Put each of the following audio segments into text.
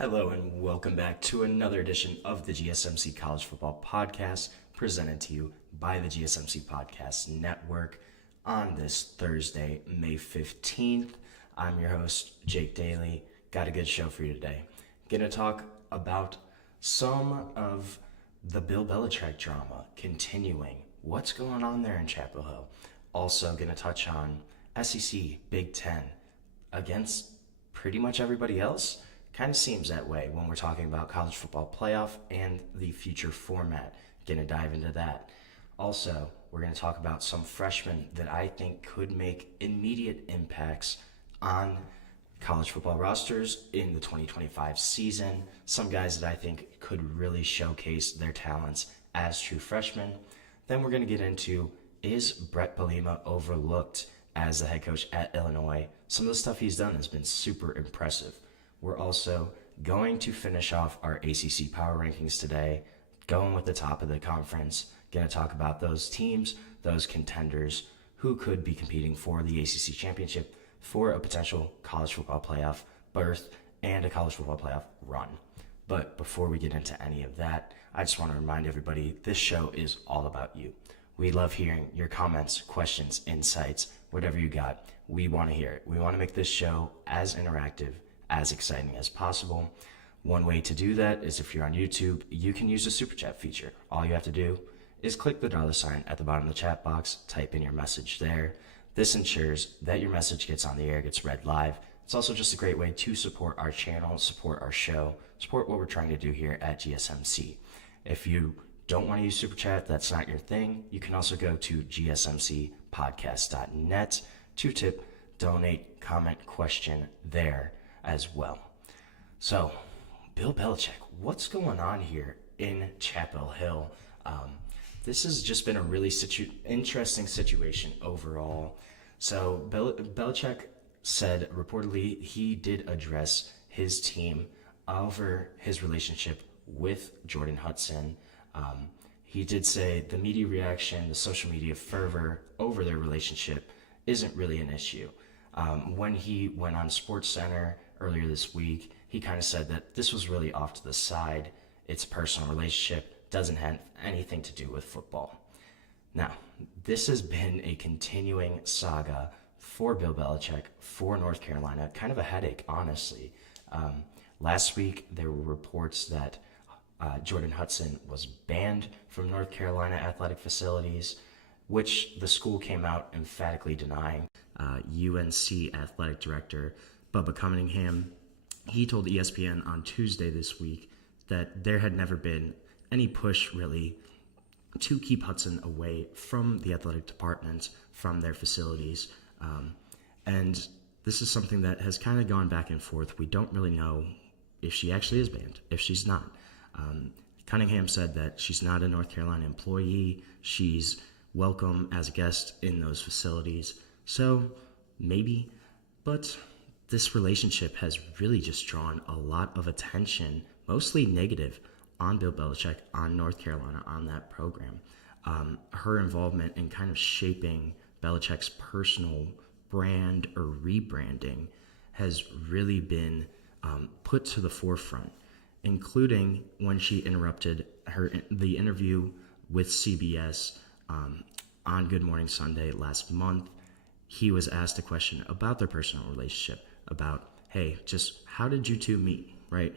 Hello and welcome back to another edition of the GSMC College Football Podcast, presented to you by the GSMC Podcast Network on this Thursday, May 15th. I'm your host, Jake Daly. Got a good show for you today. Going to talk about some of the Bill Belichick drama continuing. What's going on there in Chapel Hill? Also going to touch on SEC, Big Ten against pretty much everybody else. Kind of seems that way when we're talking about college football playoff and the future format. Gonna dive into that. Also, we're gonna talk about some freshmen that I think could make immediate impacts on college football rosters in the 2025 season. Some guys that I think could really showcase their talents as true freshmen. Then we're gonna get into, is Brett Bielema overlooked as the head coach at Illinois? Some of the stuff he's done has been super impressive. We're also going to finish off our ACC power rankings today, going with the top of the conference, going to talk about those teams, those contenders who could be competing for the ACC championship for a potential college football playoff berth and a college football playoff run. But before we get into any of that, I just want to remind everybody this show is all about you. We love hearing your comments, questions, insights, whatever you got. We want to hear it. We want to make this show as interactive, as exciting as possible. One way to do that is if you're on YouTube, you can use the super chat feature. All you have to do is click the $ at the bottom of the chat box, type in your message there. This ensures that your message gets on the air, gets read live. It's also just a great way to support our channel, support our show, support what we're trying to do here at GSMC. If you don't want to use super chat, that's not your thing, you can also go to gsmcpodcast.net to tip, donate, comment, question there as well. So, Bill Belichick, what's going on here in Chapel Hill? This has just been a really interesting situation overall. So, Belichick said reportedly he did address his team over his relationship with Jordan Hudson. He did say the media reaction, the social media fervor over their relationship isn't really an issue. When he went on SportsCenter earlier this week, he kind of said that this was really off to the side. It's a personal relationship, doesn't have anything to do with football. Now, this has been a continuing saga for Bill Belichick, for North Carolina, kind of a headache, honestly. Last week, there were reports that Jordan Hudson was banned from North Carolina athletic facilities, which the school came out emphatically denying. UNC athletic director Bubba Cunningham, he told ESPN on Tuesday this week that there had never been any push really to keep Hudson away from the athletic department, from their facilities. And this is something that has kind of gone back and forth. We don't really know if she actually is banned, if she's not. Cunningham said that she's not a North Carolina employee. She's welcome as a guest in those facilities. So maybe, but this relationship has really just drawn a lot of attention, mostly negative, on Bill Belichick, on North Carolina, on that program. Her involvement in kind of shaping Belichick's personal brand or rebranding has really been put to the forefront, including when she interrupted the interview with CBS on Good Morning Sunday last month. He was asked a question about their personal relationship, about, hey, just how did you two meet, right?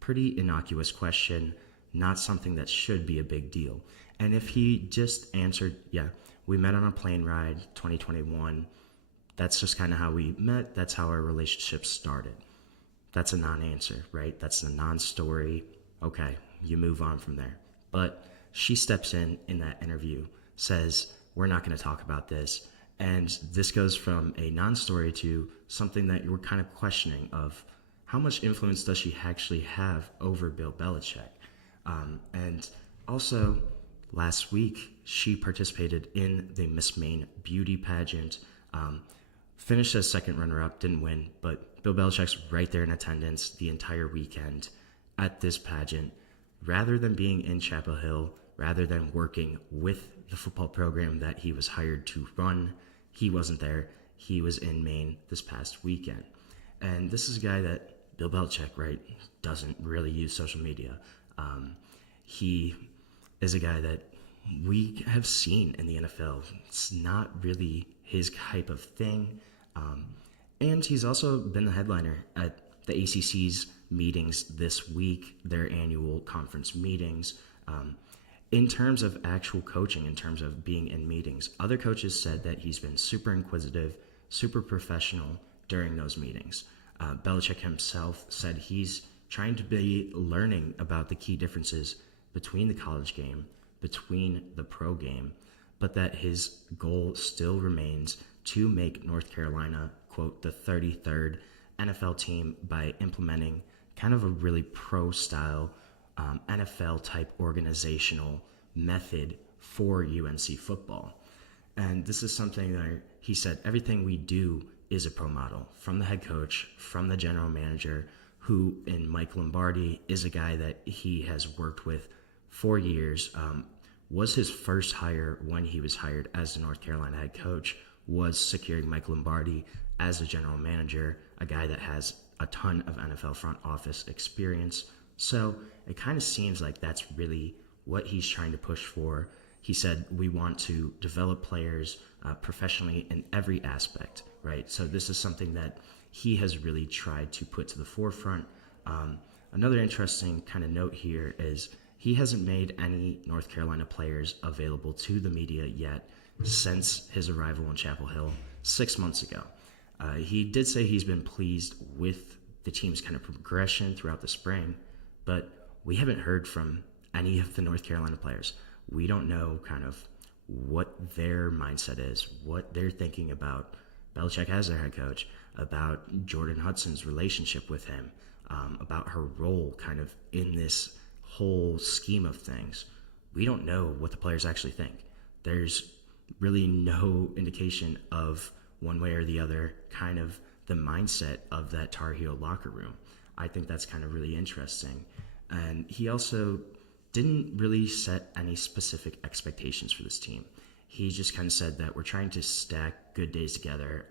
Pretty innocuous question, not something that should be a big deal. And if he just answered, yeah, we met on a plane ride, 2021, that's just kind of how we met, that's how our relationship started. That's a non-answer, right? That's a non-story. Okay, you move on from there. But she steps in that interview, says, we're not going to talk about this. And this goes from a non-story to something that you were kind of questioning of how much influence does she actually have over Bill Belichick? And also, last week, she participated in the Miss Maine beauty pageant, finished as second runner-up, didn't win, but Bill Belichick's right there in attendance the entire weekend at this pageant. Rather than being in Chapel Hill, rather than working with the football program that he was hired to run, he wasn't there. He was in Maine this past weekend. And this is a guy that Bill Belichick, right, doesn't really use social media. He is a guy that we have seen in the NFL. It's not really his type of thing. And he's also been the headliner at the ACC's meetings this week, their annual conference meetings. In terms of actual coaching, in terms of being in meetings, other coaches said that he's been super inquisitive, super professional during those meetings. Belichick himself said he's trying to be learning about the key differences between the college game, between the pro game, but that his goal still remains to make North Carolina, quote, the 33rd NFL team by implementing kind of a really pro-style NFL-type organizational method for UNC football. And this is something that he said everything we do is a pro model, from the head coach, from the general manager, who in Mike Lombardi is a guy that he has worked with for years, was his first hire when he was hired as the North Carolina head coach, was securing Mike Lombardi as a general manager, a guy that has a ton of NFL front office experience. So it kind of seems like that's really what he's trying to push for. He said, we want to develop players professionally in every aspect, right? So this is something that he has really tried to put to the forefront. Another interesting kind of note here is he hasn't made any North Carolina players available to the media yet since his arrival in Chapel Hill 6 months ago. He did say he's been pleased with the team's kind of progression throughout the spring, but we haven't heard from any of the North Carolina players. We don't know kind of what their mindset is, what they're thinking about Belichick as their head coach, about Jordan Hudson's relationship with him, about her role kind of in this whole scheme of things. We don't know what the players actually think. There's really no indication of one way or the other kind of the mindset of that Tar Heel locker room. I think that's kind of really interesting. And he also didn't really set any specific expectations for this team. He just kind of said that we're trying to stack good days together.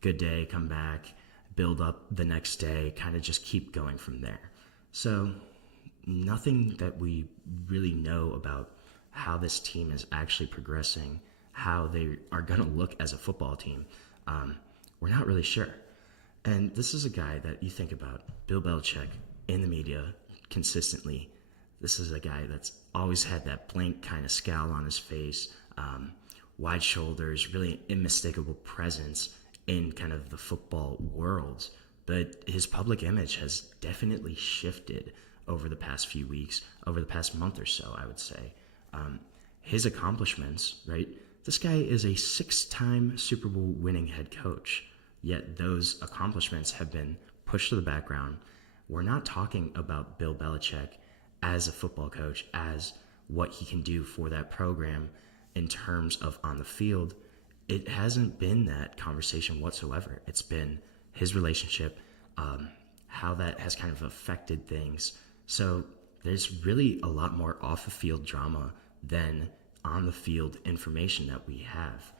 Good day, come back, build up the next day, kind of just keep going from there. So nothing that we really know about how this team is actually progressing, how they are going to look as a football team. We're not really sure. And this is a guy that you think about, Bill Belichick, in the media consistently. This is a guy that's always had that blank kind of scowl on his face, wide shoulders, really unmistakable presence in kind of the football world. But his public image has definitely shifted over the past few weeks, over the past month or so, I would say. His accomplishments, right? This guy is a 6-time Super Bowl winning head coach, yet those accomplishments have been pushed to the background. We're not talking about Bill Belichick as a football coach, as what he can do for that program in terms of on the field. It hasn't been that conversation whatsoever. It's been his relationship, how that has kind of affected things. So there's really a lot more off the field drama than on the field information that we have.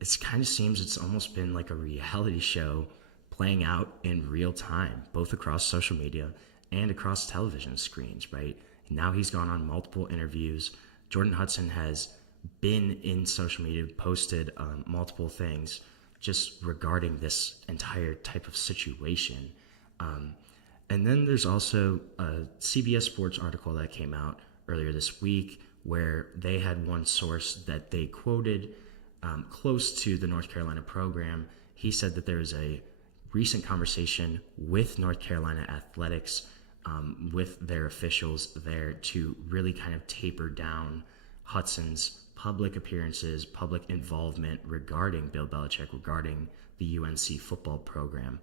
It kind of seems it's almost been like a reality show playing out in real time, both across social media and across television screens, right? Now he's gone on multiple interviews. Jordan Hudson has been in social media, posted multiple things just regarding this entire type of situation. And then there's also a CBS Sports article that came out earlier this week where they had one source that they quoted close to the North Carolina program. He said that there was a recent conversation with North Carolina athletics, with their officials there to really kind of taper down Hudson's public appearances, public involvement regarding Bill Belichick, regarding the UNC football program.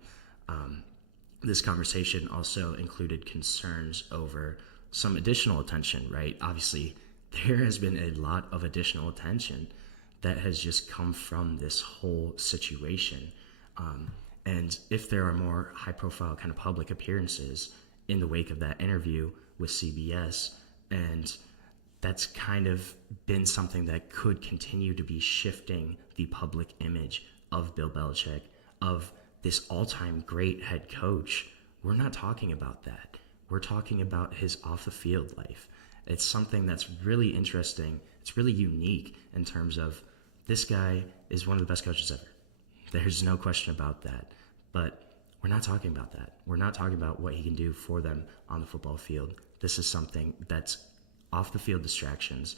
This conversation also included concerns over some additional attention, right? Obviously, there has been a lot of additional attention that has just come from this whole situation. And if there are more high-profile kind of public appearances in the wake of that interview with CBS, and that's kind of been something that could continue to be shifting the public image of Bill Belichick, of this all-time great head coach. We're not talking about that. We're talking about his off-the-field life. It's something that's really interesting. It's really unique in terms of this guy is one of the best coaches ever. There's no question about that. But we're not talking about that. We're not talking about what he can do for them on the football field. This is something that's off-the-field distractions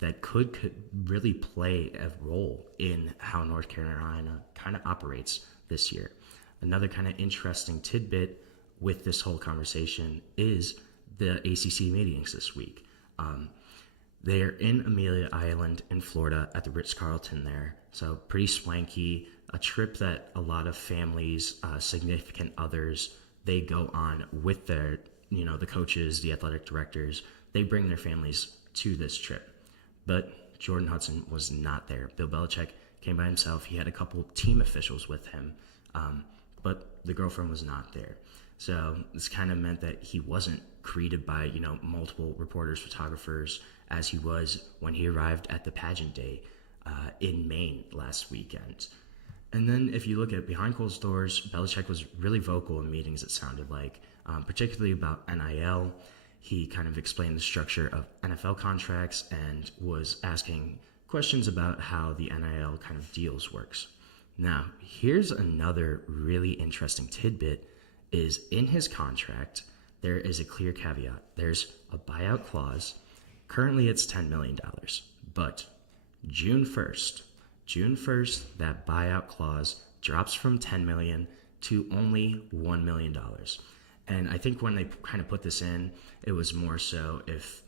that could really play a role in how North Carolina kind of operates this year. Another kind of interesting tidbit with this whole conversation is the ACC meetings this week. They're in Amelia Island in Florida at the Ritz-Carlton there. So pretty swanky, a trip that a lot of families, significant others, they go on with their, the coaches, the athletic directors. They bring their families to this trip. But Jordan Hudson was not there. Bill Belichick came by himself. He had a couple team officials with him, but the girlfriend was not there. So this kind of meant that he wasn't greeted by, multiple reporters, photographers, as he was when he arrived at the pageant day in Maine last weekend. And then if you look at behind closed doors, Belichick was really vocal in meetings, it sounded like, particularly about NIL. He kind of explained the structure of NFL contracts and was asking questions about how the NIL kind of deals works. Now, here's another really interesting tidbit is in his contract, there is a clear caveat. There's a buyout clause. Currently, it's $10 million, but June 1st, that buyout clause drops from $10 million to only $1 million. And I think when they kind of put this in, it was more so if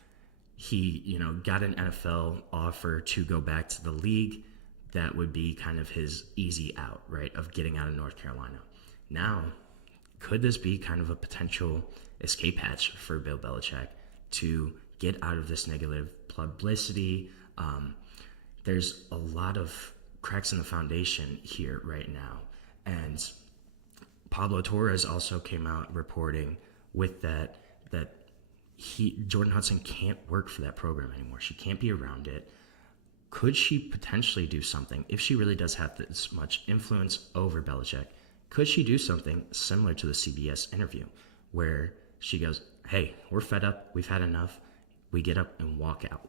he, got an NFL offer to go back to the league, that would be kind of his easy out, right, of getting out of North Carolina. Now, could this be kind of a potential escape hatch for Bill Belichick to get out of this negative publicity? There's a lot of cracks in the foundation here right now. And Pablo Torres also came out reporting with that Jordan Hudson can't work for that program anymore. She can't be around it. Could she potentially do something if she really does have this much influence over Belichick? Could she do something similar to the CBS interview where she goes, hey, we're fed up. We've had enough. We get up and walk out.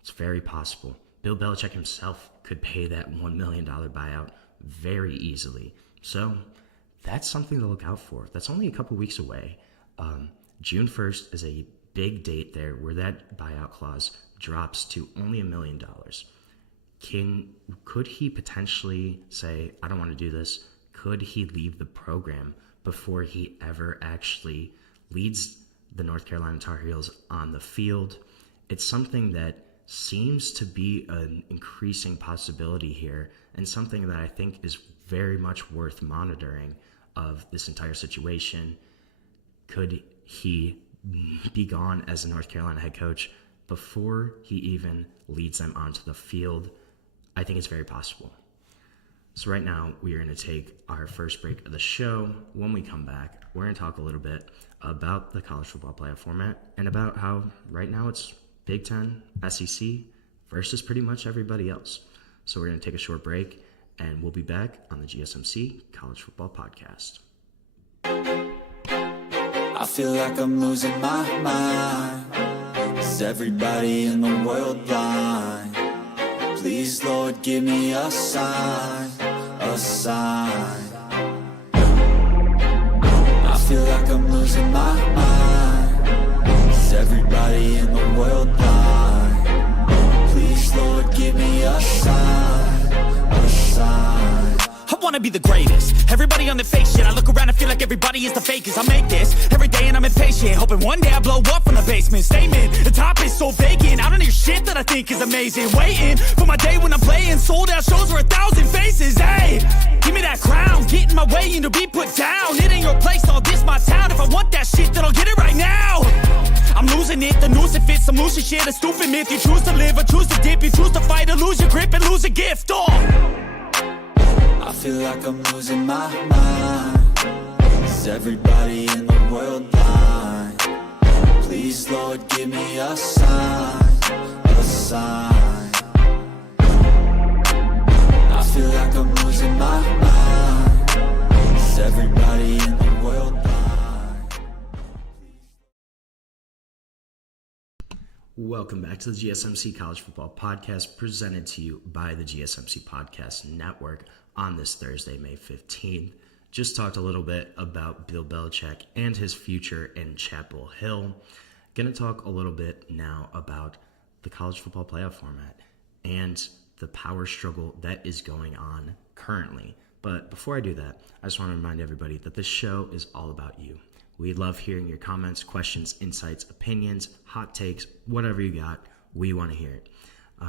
It's very possible. Bill Belichick himself could pay that $1 million buyout very easily. So that's something to look out for. That's only a couple weeks away. June 1st is a big date there where that buyout clause drops to only $1 million. Could he potentially say, I don't want to do this? Could he leave the program before he ever actually leads the North Carolina Tar Heels on the field? It's something that seems to be an increasing possibility here and something that I think is very much worth monitoring of this entire situation. Could he be gone as a North Carolina head coach before he even leads them onto the field? I think it's very possible. So right now, we are going to take our first break of the show. When we come back, we're going to talk a little bit about the college football playoff format and about how right now it's Big Ten, SEC versus pretty much everybody else. So we're going to take a short break, and we'll be back on the GSMC College Football Podcast. I feel like I'm losing my mind. Is everybody in the world blind? Please, Lord, give me a sign, a sign. I feel like I'm losing my mind. Is everybody in the world blind? Please, Lord, give me a sign, a sign. I wanna be the greatest. Everybody on the fake shit. I look around and feel like everybody is the fakest. I make this every day and I'm impatient, hoping one day I blow up from the basement. Statement, the top is so vacant. I don't hear shit that I think is amazing. Waiting for my day when I'm playing sold out shows for 1,000 faces. Hey, give me that crown, get in my way and to be put down. It ain't your place, all this my town. If I want that shit, then I'll get it right now. I'm losing it, the noose it fits. I'm losing shit, a stupid myth. You choose to live or choose to dip. You choose to fight or lose your grip and lose a gift. I feel like I'm losing my mind. Is everybody in the world blind? Please, Lord, give me a sign, a sign. I feel like I'm losing my mind. Welcome back to the GSMC College Football Podcast, presented to you by the GSMC Podcast Network on this Thursday, May 15th. Just talked a little bit about Bill Belichick and his future in Chapel Hill. Going to talk a little bit now about the college football playoff format and the power struggle that is going on currently. But before I do that, I just want to remind everybody that this show is all about you. We love hearing your comments, questions, insights, opinions, hot takes, whatever you got. We want to hear it.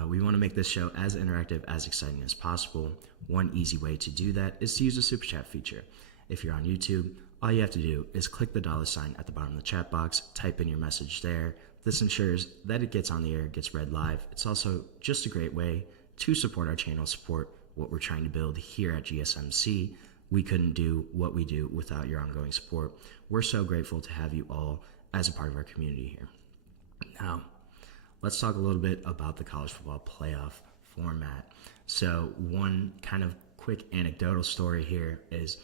We want to make this show as interactive, as exciting as possible. One easy way to do that is to use the Super Chat feature. If you're on YouTube, all you have to do is click the $ at the bottom of the chat box, type in your message there. This ensures that it gets on the air, gets read live. It's also just a great way to support our channel, support what we're trying to build here at GSMC. We couldn't do what we do without your ongoing support. We're so grateful to have you all as a part of our community here. Now, let's talk a little bit about the college football playoff format. So one kind of quick anecdotal story here is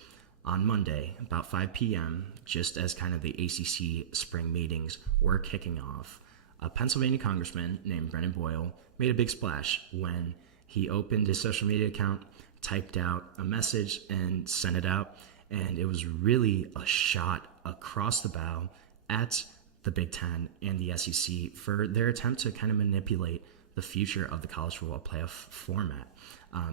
on Monday, about 5 p.m., just as kind of the ACC spring meetings were kicking off, a Pennsylvania congressman named Brennan Boyle made a big splash when he opened his social media account, typed out a message, and sent it out. And it was really a shot across the bow at the Big Ten and the SEC for their attempt to kind of manipulate the future of the college football playoff format.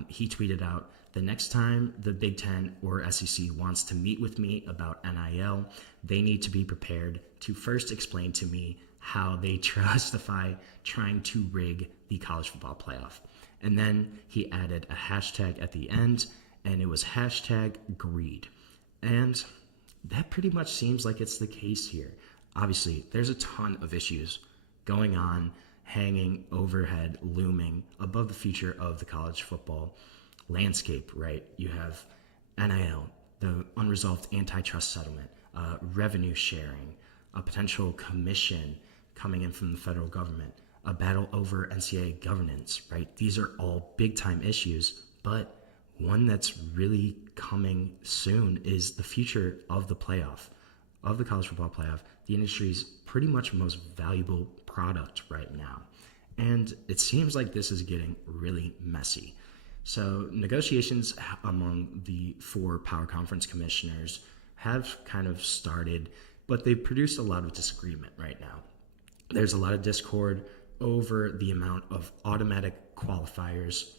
He tweeted out, "The next time the Big Ten or SEC wants to meet with me about NIL, they need to be prepared to first explain to me how they justify trying to rig the college football playoff." And then he added a hashtag at the end, and it was hashtag greed. And that pretty much seems like it's the case here. Obviously, there's a ton of issues going on, hanging overhead, looming above the future of the college football landscape, right? You have NIL, the unresolved antitrust settlement, revenue sharing, a potential commission coming in from the federal government, a battle over NCAA governance, right? These are all big time issues, but one that's really coming soon is the future of the playoff, of the college football playoff, the industry's pretty much most valuable product right now. And it seems like this is getting really messy. So negotiations among the 4 power conference commissioners have kind of started, but they've produced a lot of disagreement right now. There's a lot of discord over the amount of automatic qualifiers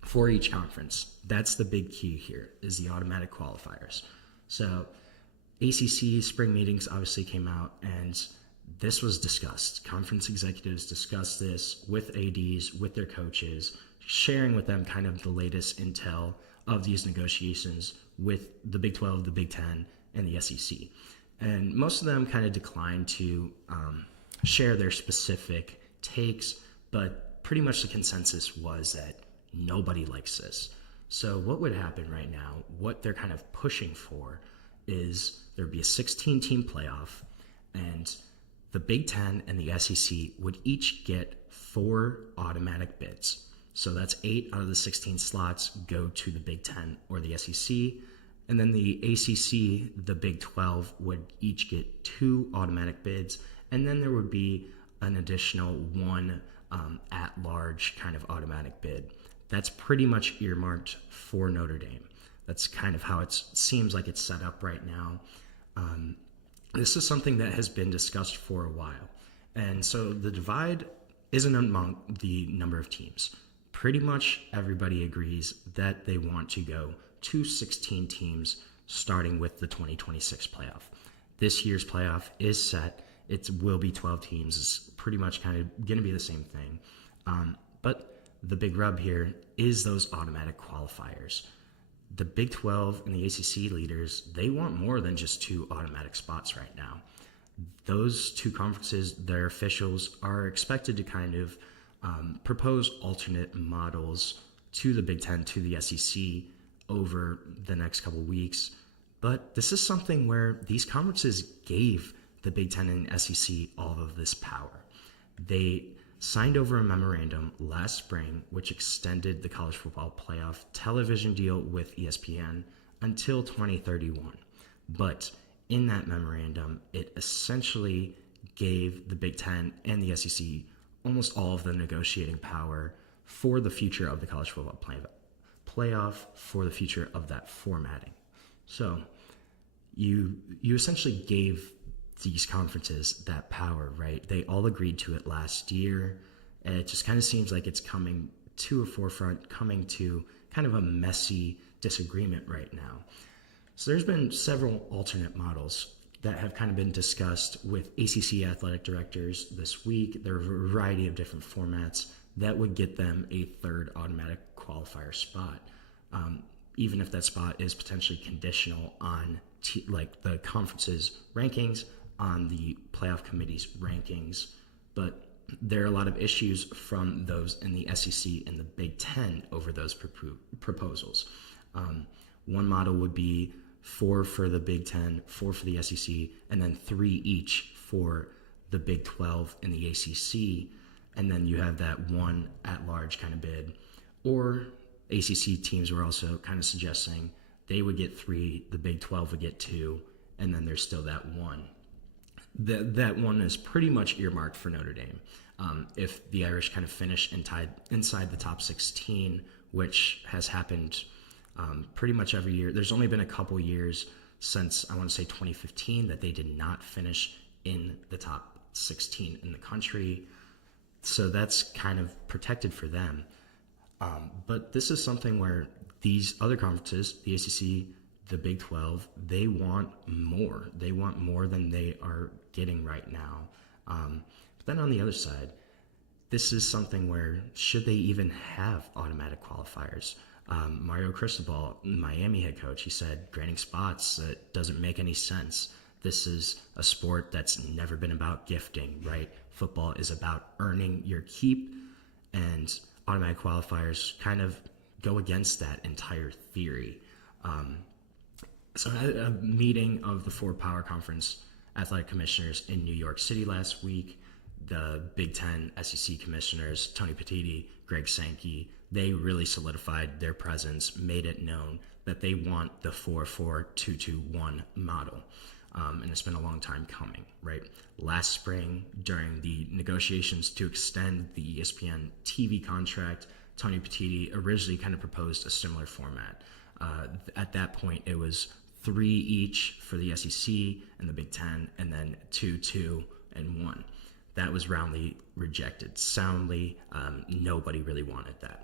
for each conference. That's the big key here, is the automatic qualifiers. So ACC spring meetings obviously came out, and this was discussed. Conference executives discussed this with ADs, with their coaches, sharing with them kind of the latest intel of these negotiations with the Big 12, the Big 10, and the SEC. And most of them kind of declined to share their specific takes, but pretty much the consensus was that nobody likes this. So what would happen right now, what they're kind of pushing for, is there'd be a 16-team playoff, and the Big Ten and the SEC would each get 4 automatic bids. So that's 8 out of the 16 slots go to the Big Ten or the SEC, and then the ACC, the Big 12, would each get 2 automatic bids, and then there would be an additional 1 at-large kind of automatic bid. That's pretty much earmarked for Notre Dame. That's kind of how it seems like it's set up right now. This is something that has been discussed for a while. And so the divide isn't among the number of teams. Pretty much everybody agrees that they want to go to 16 teams starting with the 2026 playoff. This year's playoff is set. It will be 12 teams. It's pretty much kind of going to be the same thing. But the big rub here is those automatic qualifiers. The Big 12 and the ACC leaders, they want more than just 2 automatic spots right now. Those 2 conferences, their officials are expected to kind of propose alternate models to the Big 10, to the SEC over the next couple weeks. But this is something where these conferences gave the Big Ten and SEC all of this power. They signed over a memorandum last spring which extended the college football playoff television deal with ESPN until 2031. But in that memorandum, it essentially gave the Big Ten and the SEC almost all of the negotiating power for the future of the college football playoff, for the future of that formatting. So you essentially gave these conferences that power, right? They all agreed to it last year, and it just kind of seems like it's coming to a forefront, coming to kind of a messy disagreement right now. So there's been several alternate models that have kind of been discussed with ACC athletic directors this week. There are a variety of different formats that would get them a third automatic qualifier spot, even if that spot is potentially conditional on like the conference's rankings, on the playoff committee's rankings. But there are a lot of issues from those in the SEC and the Big Ten over those proposals. One model would be 4 for the Big Ten, 4 for the SEC, and then 3 each for the Big 12 and the ACC. And then you have that one at-large kind of bid. Or ACC teams were also kind of suggesting they would get 3, the Big 12 would get 2, and then there's still that one. That one is pretty much earmarked for Notre Dame. If the Irish kind of finish inside the top 16, which has happened pretty much every year. There's only been a couple years since, I want to say 2015, that they did not finish in the top 16 in the country. So that's kind of protected for them. But this is something where these other conferences, the ACC, the Big 12, they want more. They want more than they are getting right now. But then on the other side, this is something where should they even have automatic qualifiers? Mario Cristobal, Miami head coach, he said, granting spots, it doesn't make any sense. This is a sport that's never been about gifting, right? Football is about earning your keep, and automatic qualifiers kind of go against that entire theory. So I had a meeting of the 4 Power Conference athletic commissioners in New York City last week. The Big Ten SEC commissioners, Tony Petitti, Greg Sankey, they really solidified their presence, made it known that they want the 4-4-2-2-1 model. And it's been a long time coming, right? Last spring, during the negotiations to extend the ESPN TV contract, Tony Petitti originally kind of proposed a similar format. At that point, it was 3 each for the SEC and the Big Ten, and then 2, 2, and 1. That was roundly rejected. Soundly, nobody really wanted that.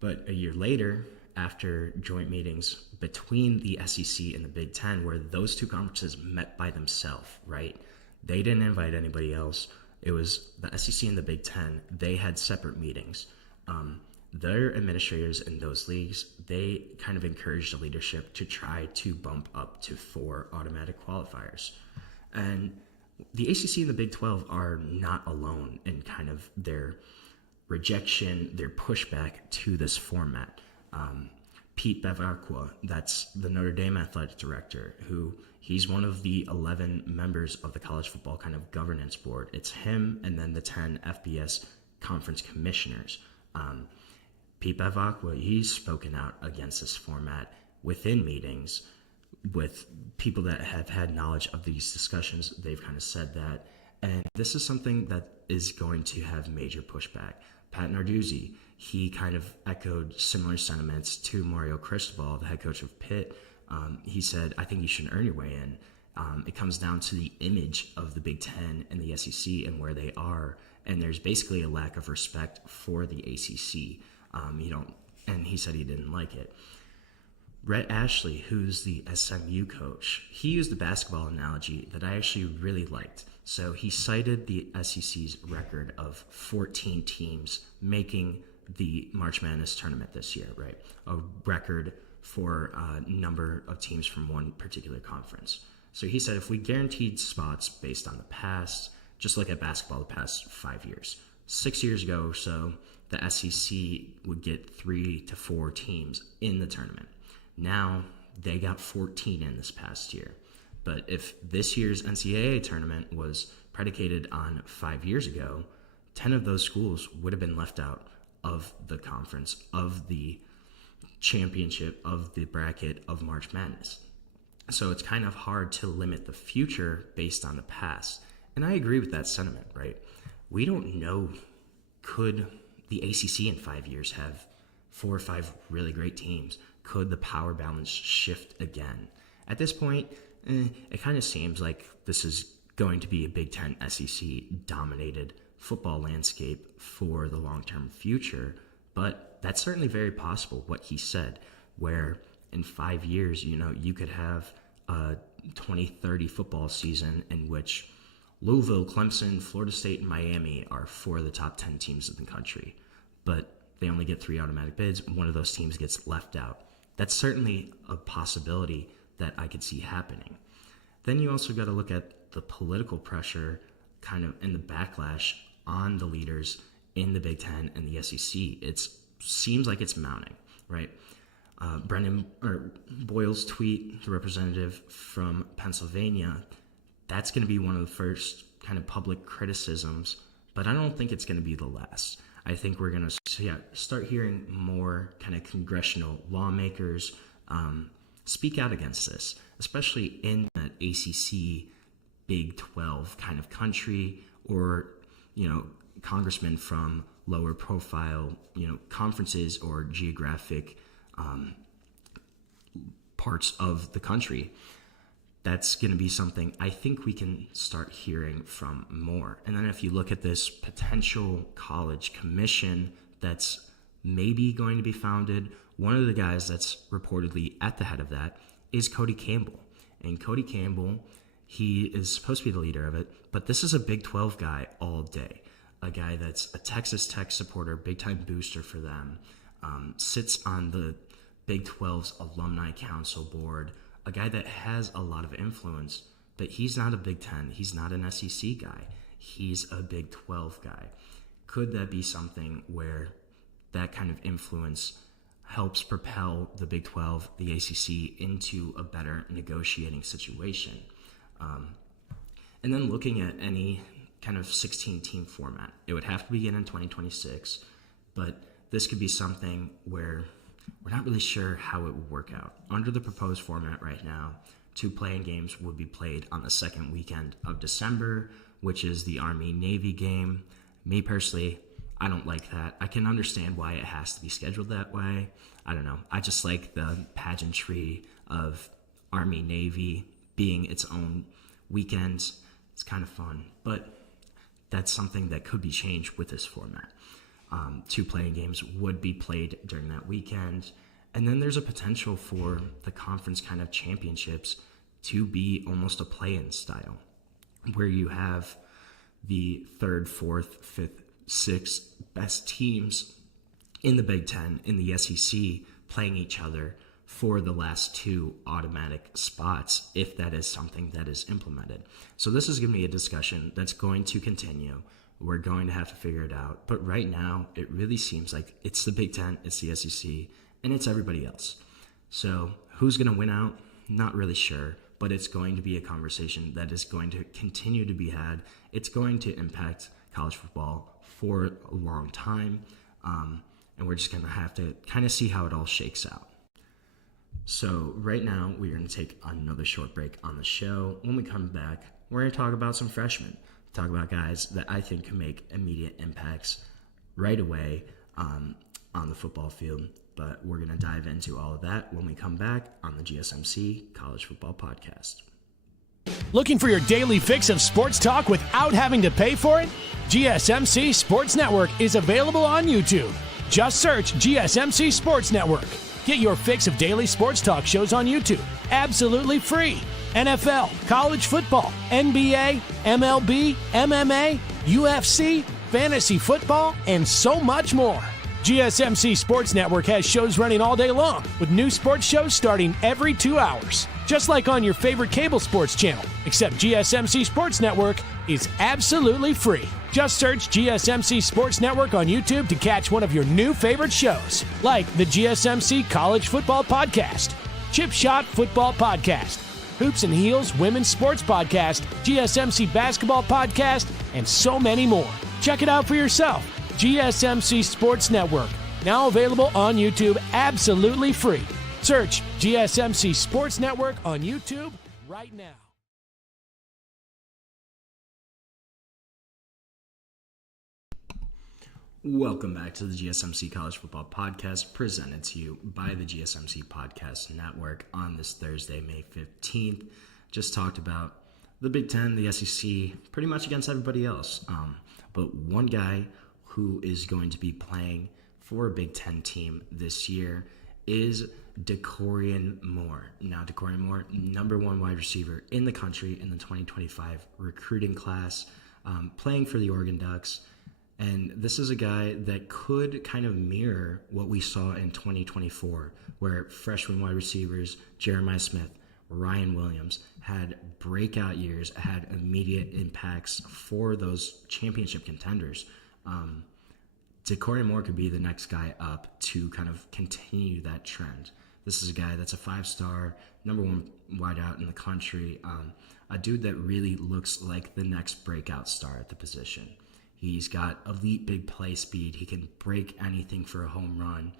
But a year later, after joint meetings between the SEC and the Big Ten, where those 2 conferences met by themselves, right? They didn't invite anybody else. It was the SEC and the Big Ten. They had separate meetings. Their administrators in those leagues, they kind of encouraged the leadership to try to bump up to 4 automatic qualifiers. And the ACC and the Big 12 are not alone in kind of their rejection, their pushback to this format. Pete Bevacqua, that's the Notre Dame athletic director, he's one of the 11 members of the college football kind of governance board. It's him and then the 10 FBS conference commissioners. Pete Bevacqua, he's spoken out against this format within meetings with people that have had knowledge of these discussions. They've kind of said that. And this is something that is going to have major pushback. Pat Narduzzi, he kind of echoed similar sentiments to Mario Cristobal, the head coach of Pitt. He said, I think you should earn your way in. It comes down to the image of the Big Ten and the SEC and where they are. And there's basically a lack of respect for the ACC. And he said he didn't like it. Rhett Ashley, who's the SMU coach, he used a basketball analogy that I actually really liked. So he cited the SEC's record of 14 teams making the March Madness tournament this year, right? A record for a number of teams from one particular conference. So he said if we guaranteed spots based on the past, just look at basketball the past 5 years. 6 years ago or so, the SEC would get 3 to 4 teams in the tournament. Now, they got 14 in this past year. But if this year's NCAA tournament was predicated on 5 years ago, 10 of those schools would have been left out of the conference, of the championship, of the bracket of March Madness. So it's kind of hard to limit the future based on the past. And I agree with that sentiment, right? We don't know could the ACC in 5 years have 4 or 5 really great teams? Could the power balance shift again? At this point, it kind of seems like this is going to be a Big Ten SEC dominated football landscape for the long-term future, but that's certainly very possible, what he said, where in 5 years, you could have a 2030 football season in which Louisville, Clemson, Florida State, and Miami are 4 of the top 10 teams in the country, but they only get 3 automatic bids. One of those teams gets left out. That's certainly a possibility that I could see happening. Then you also got to look at the political pressure kind of and the backlash on the leaders in the Big Ten and the SEC. It seems like it's mounting, right? Boyle's tweet, the representative from Pennsylvania, that's going to be one of the first kind of public criticisms, but I don't think it's going to be the last. I think we're going to start hearing more kind of congressional lawmakers speak out against this, especially in that ACC Big 12 kind of country, or, congressmen from lower profile, conferences or geographic parts of the country. That's going to be something I think we can start hearing from more. And then if you look at this potential college commission that's maybe going to be founded, one of the guys that's reportedly at the head of that is Cody Campbell. And Cody Campbell, he is supposed to be the leader of it, but this is a Big 12 guy all day, a guy that's a Texas Tech supporter, big-time booster for them, sits on the Big 12's alumni council board, a guy that has a lot of influence, but he's not a Big 10. He's not an SEC guy. He's a Big 12 guy. Could that be something where that kind of influence helps propel the Big 12, the ACC, into a better negotiating situation? And then looking at any kind of 16-team format, it would have to begin in 2026, but this could be something where we're not really sure how it would work out. Under the proposed format right now, 2 playing games would be played on the second weekend of December, which is the Army-Navy game. Me personally, I don't like that. I can understand why it has to be scheduled that way. I don't know. I just like the pageantry of Army-Navy being its own weekends. It's kind of fun, but that's something that could be changed with this format. 2 playing games would be played during that weekend. And then there's a potential for the conference kind of championships to be almost a play-in style, where you have the 3rd, 4th, 5th, 6th best teams in the Big Ten, in the SEC, playing each other for the last 2 automatic spots, if that is something that is implemented. So this is going to be a discussion that's going to continue. We're going to have to figure it out. But right now, it really seems like it's the Big Ten, it's the SEC, and it's everybody else. So who's going to win out? Not really sure, but it's going to be a conversation that is going to continue to be had. It's going to impact college football for a long time, and we're just going to have to kind of see how it all shakes out. So right now, we're going to take another short break on the show. When we come back, we're going to talk about some freshmen. Talk about guys that I think can make immediate impacts right away on the football field. But we're going to dive into all of that when we come back on the GSMC College Football Podcast. Looking for your daily fix of sports talk without having to pay for it? GSMC Sports Network is available on YouTube. Just search GSMC Sports Network. Get your fix of daily sports talk shows on YouTube, absolutely free. NFL, college football, NBA, MLB, MMA, UFC, fantasy football, and so much more. GSMC Sports Network has shows running all day long, with new sports shows starting every 2 hours. Just like on your favorite cable sports channel, except GSMC Sports Network is absolutely free. Just search GSMC Sports Network on YouTube to catch one of your new favorite shows, like the GSMC College Football Podcast, Chip Shot Football Podcast, Hoops and Heels Women's Sports Podcast, GSMC Basketball Podcast, and so many more. Check it out for yourself. GSMC Sports Network, now available on YouTube absolutely free. Search GSMC Sports Network on YouTube right now. Welcome back to the GSMC College Football Podcast, presented to you by the GSMC Podcast Network on this Thursday, May 15th. Just talked about the Big Ten, the SEC, pretty much against everybody else. But one guy who is going to be playing for a Big Ten team this year is Dakorien Moore. Now, Dakorien Moore, number one wide receiver in the country in the 2025 recruiting class, playing for the Oregon Ducks. And this is a guy that could kind of mirror what we saw in 2024, where freshman wide receivers Jeremiah Smith, Ryan Williams had breakout years, had immediate impacts for those championship contenders. Dakorien Moore could be the next guy up to kind of continue that trend. This is a guy that's a 5-star, number one wideout in the country, a dude that really looks like the next breakout star at the position. He's got elite big play speed. He can break anything for a home run,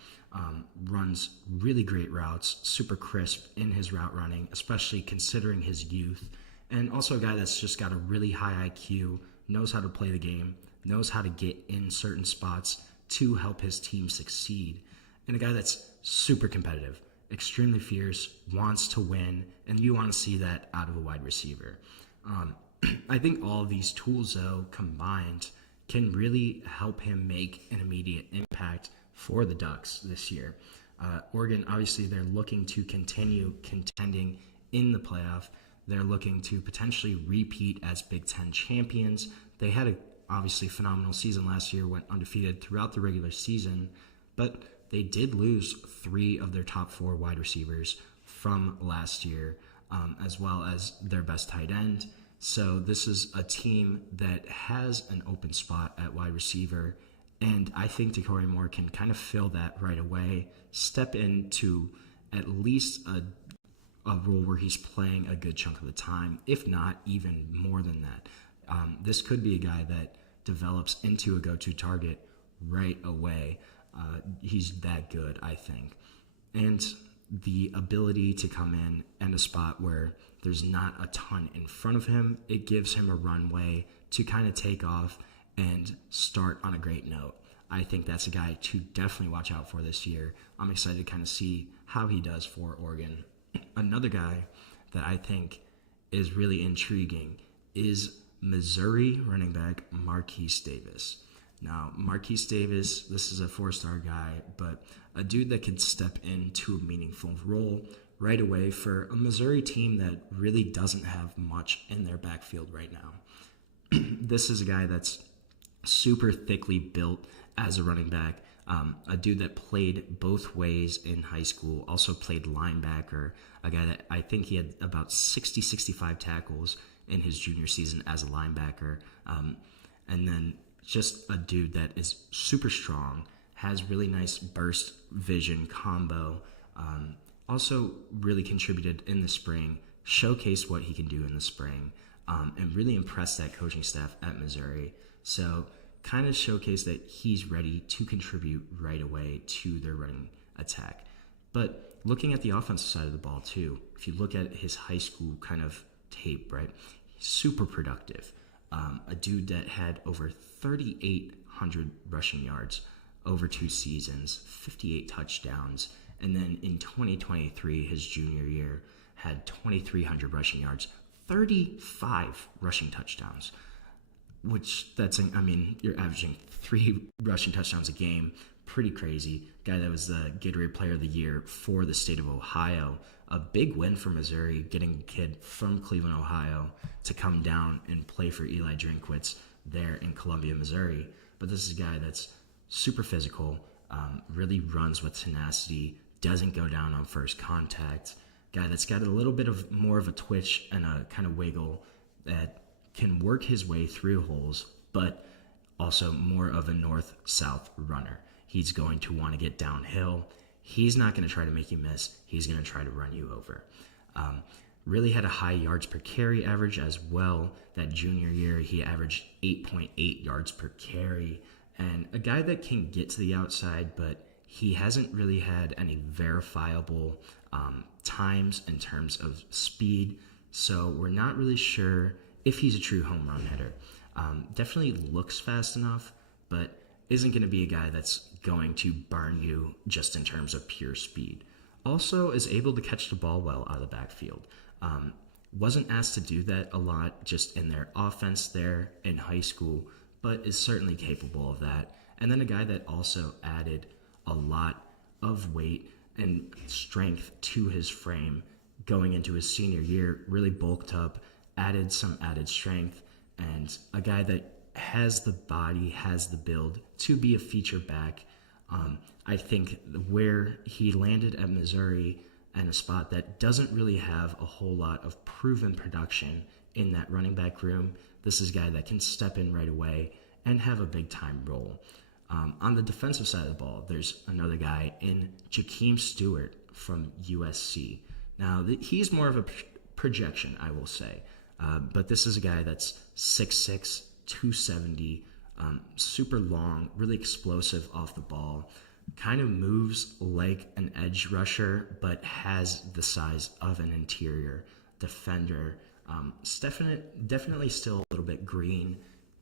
runs really great routes, super crisp in his route running, especially considering his youth. And also a guy that's just got a really high IQ, knows how to play the game, knows how to get in certain spots to help his team succeed. And a guy that's super competitive, extremely fierce, wants to win, and you want to see that out of a wide receiver. I think all of these tools, though, combined, can really help him make an immediate impact for the Ducks this year. Oregon, obviously, they're looking to continue contending in the playoff. They're looking to potentially repeat as Big Ten champions. They had a obviously phenomenal season last year, went undefeated throughout the regular season, but they did lose 3 of their top 4 wide receivers from last year, as well as their best tight end. So this is a team that has an open spot at wide receiver, and I think Dakorien Moore can kind of fill that right away, step into at least a role where he's playing a good chunk of the time, if not even more than that. This could be a guy that develops into a go-to target right away. He's that good, I think. And the ability to come in and a spot where there's not a ton in front of him, it gives him a runway to kind of take off and start on a great note. I think that's a guy to definitely watch out for this year. I'm excited to kind of see how he does for Oregon. Another guy that I think is really intriguing is Missouri running back Marquise Davis. Now, Marquise Davis, this is a 4-star guy, but a dude that could step into a meaningful role right away for a Missouri team that really doesn't have much in their backfield right now. This is a guy that's super thickly built as a running back, a dude that played both ways in high school, also played linebacker, a guy that I think he had about 65 tackles in his junior season as a linebacker, and then just a dude that is super strong, has really nice burst vision combo, also really contributed in the spring, showcased what he can do in the spring, and really impressed that coaching staff at Missouri. So kind of showcased that he's ready to contribute right away to their running attack. But looking at the offensive side of the ball too, if you look at his high school kind of tape, right, super productive. A dude that had over 3,800 rushing yards over 2 seasons, 58 touchdowns, and then in 2023, his junior year, had 2,300 rushing yards, 35 rushing touchdowns, which you're averaging 3 rushing touchdowns a game. Pretty crazy. Guy that was the Gatorade Player of the Year for the state of Ohio. A big win for Missouri, getting a kid from Cleveland, Ohio, to come down and play for Eli Drinkwitz there in Columbia, Missouri. But this is a guy that's super physical, really runs with tenacity, doesn't go down on first contact. Guy that's got a little bit of more of a twitch and a kind of wiggle that can work his way through holes, but also more of a north-south runner. He's going to want to get downhill. He's not going to try to make you miss. He's going to try to run you over. Really had a high yards per carry average as well. That junior year, he averaged 8.8 yards per carry. And a guy that can get to the outside, but he hasn't really had any verifiable times in terms of speed. So we're not really sure if he's a true home run hitter. Definitely looks fast enough, but isn't going to be a guy that's going to burn you just in terms of pure speed. Also is able to catch the ball well out of the backfield. Wasn't asked to do that a lot just in their offense there in high school, but is certainly capable of that. And then a guy that also added a lot of weight and strength to his frame going into his senior year, really bulked up, added some added strength, and a guy that has the body, has the build to be a feature back. I think where he landed at Missouri and a spot that doesn't really have a whole lot of proven production in that running back room, this is a guy that can step in right away and have a big time role. On the defensive side of the ball, there's another guy in Jakeem Stewart from USC. Now, he's more of a projection, I will say. But this is a guy that's 6'6", 270, super long, really explosive off the ball, kind of moves like an edge rusher, but has the size of an interior defender. Definitely still a little bit green.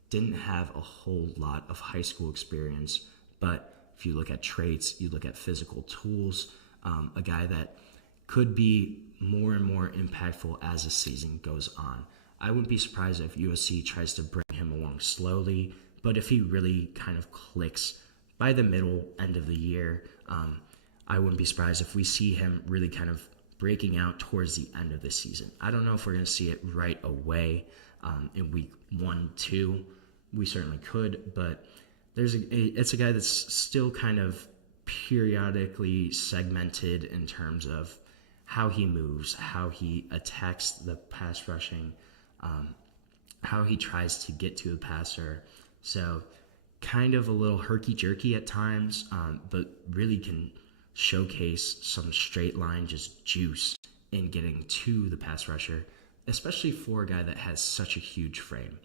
Didn't have a whole lot of high school experience, but if you look at traits, you look at physical tools, a guy that could be more and more impactful as the season goes on. I wouldn't be surprised if USC tries to bring him along slowly, but if he really kind of clicks by the end of the year, I wouldn't be surprised if we see him really kind of breaking out towards the end of the season. I don't know if we're going to see it right away in week 1, 2. We certainly could, but it's a guy that's still kind of periodically segmented in terms of how he moves, how he attacks the pass rushing, how he tries to get to the passer. So kind of a little herky-jerky at times, but really can showcase some straight line just juice in getting to the pass rusher, especially for a guy that has such a huge frame.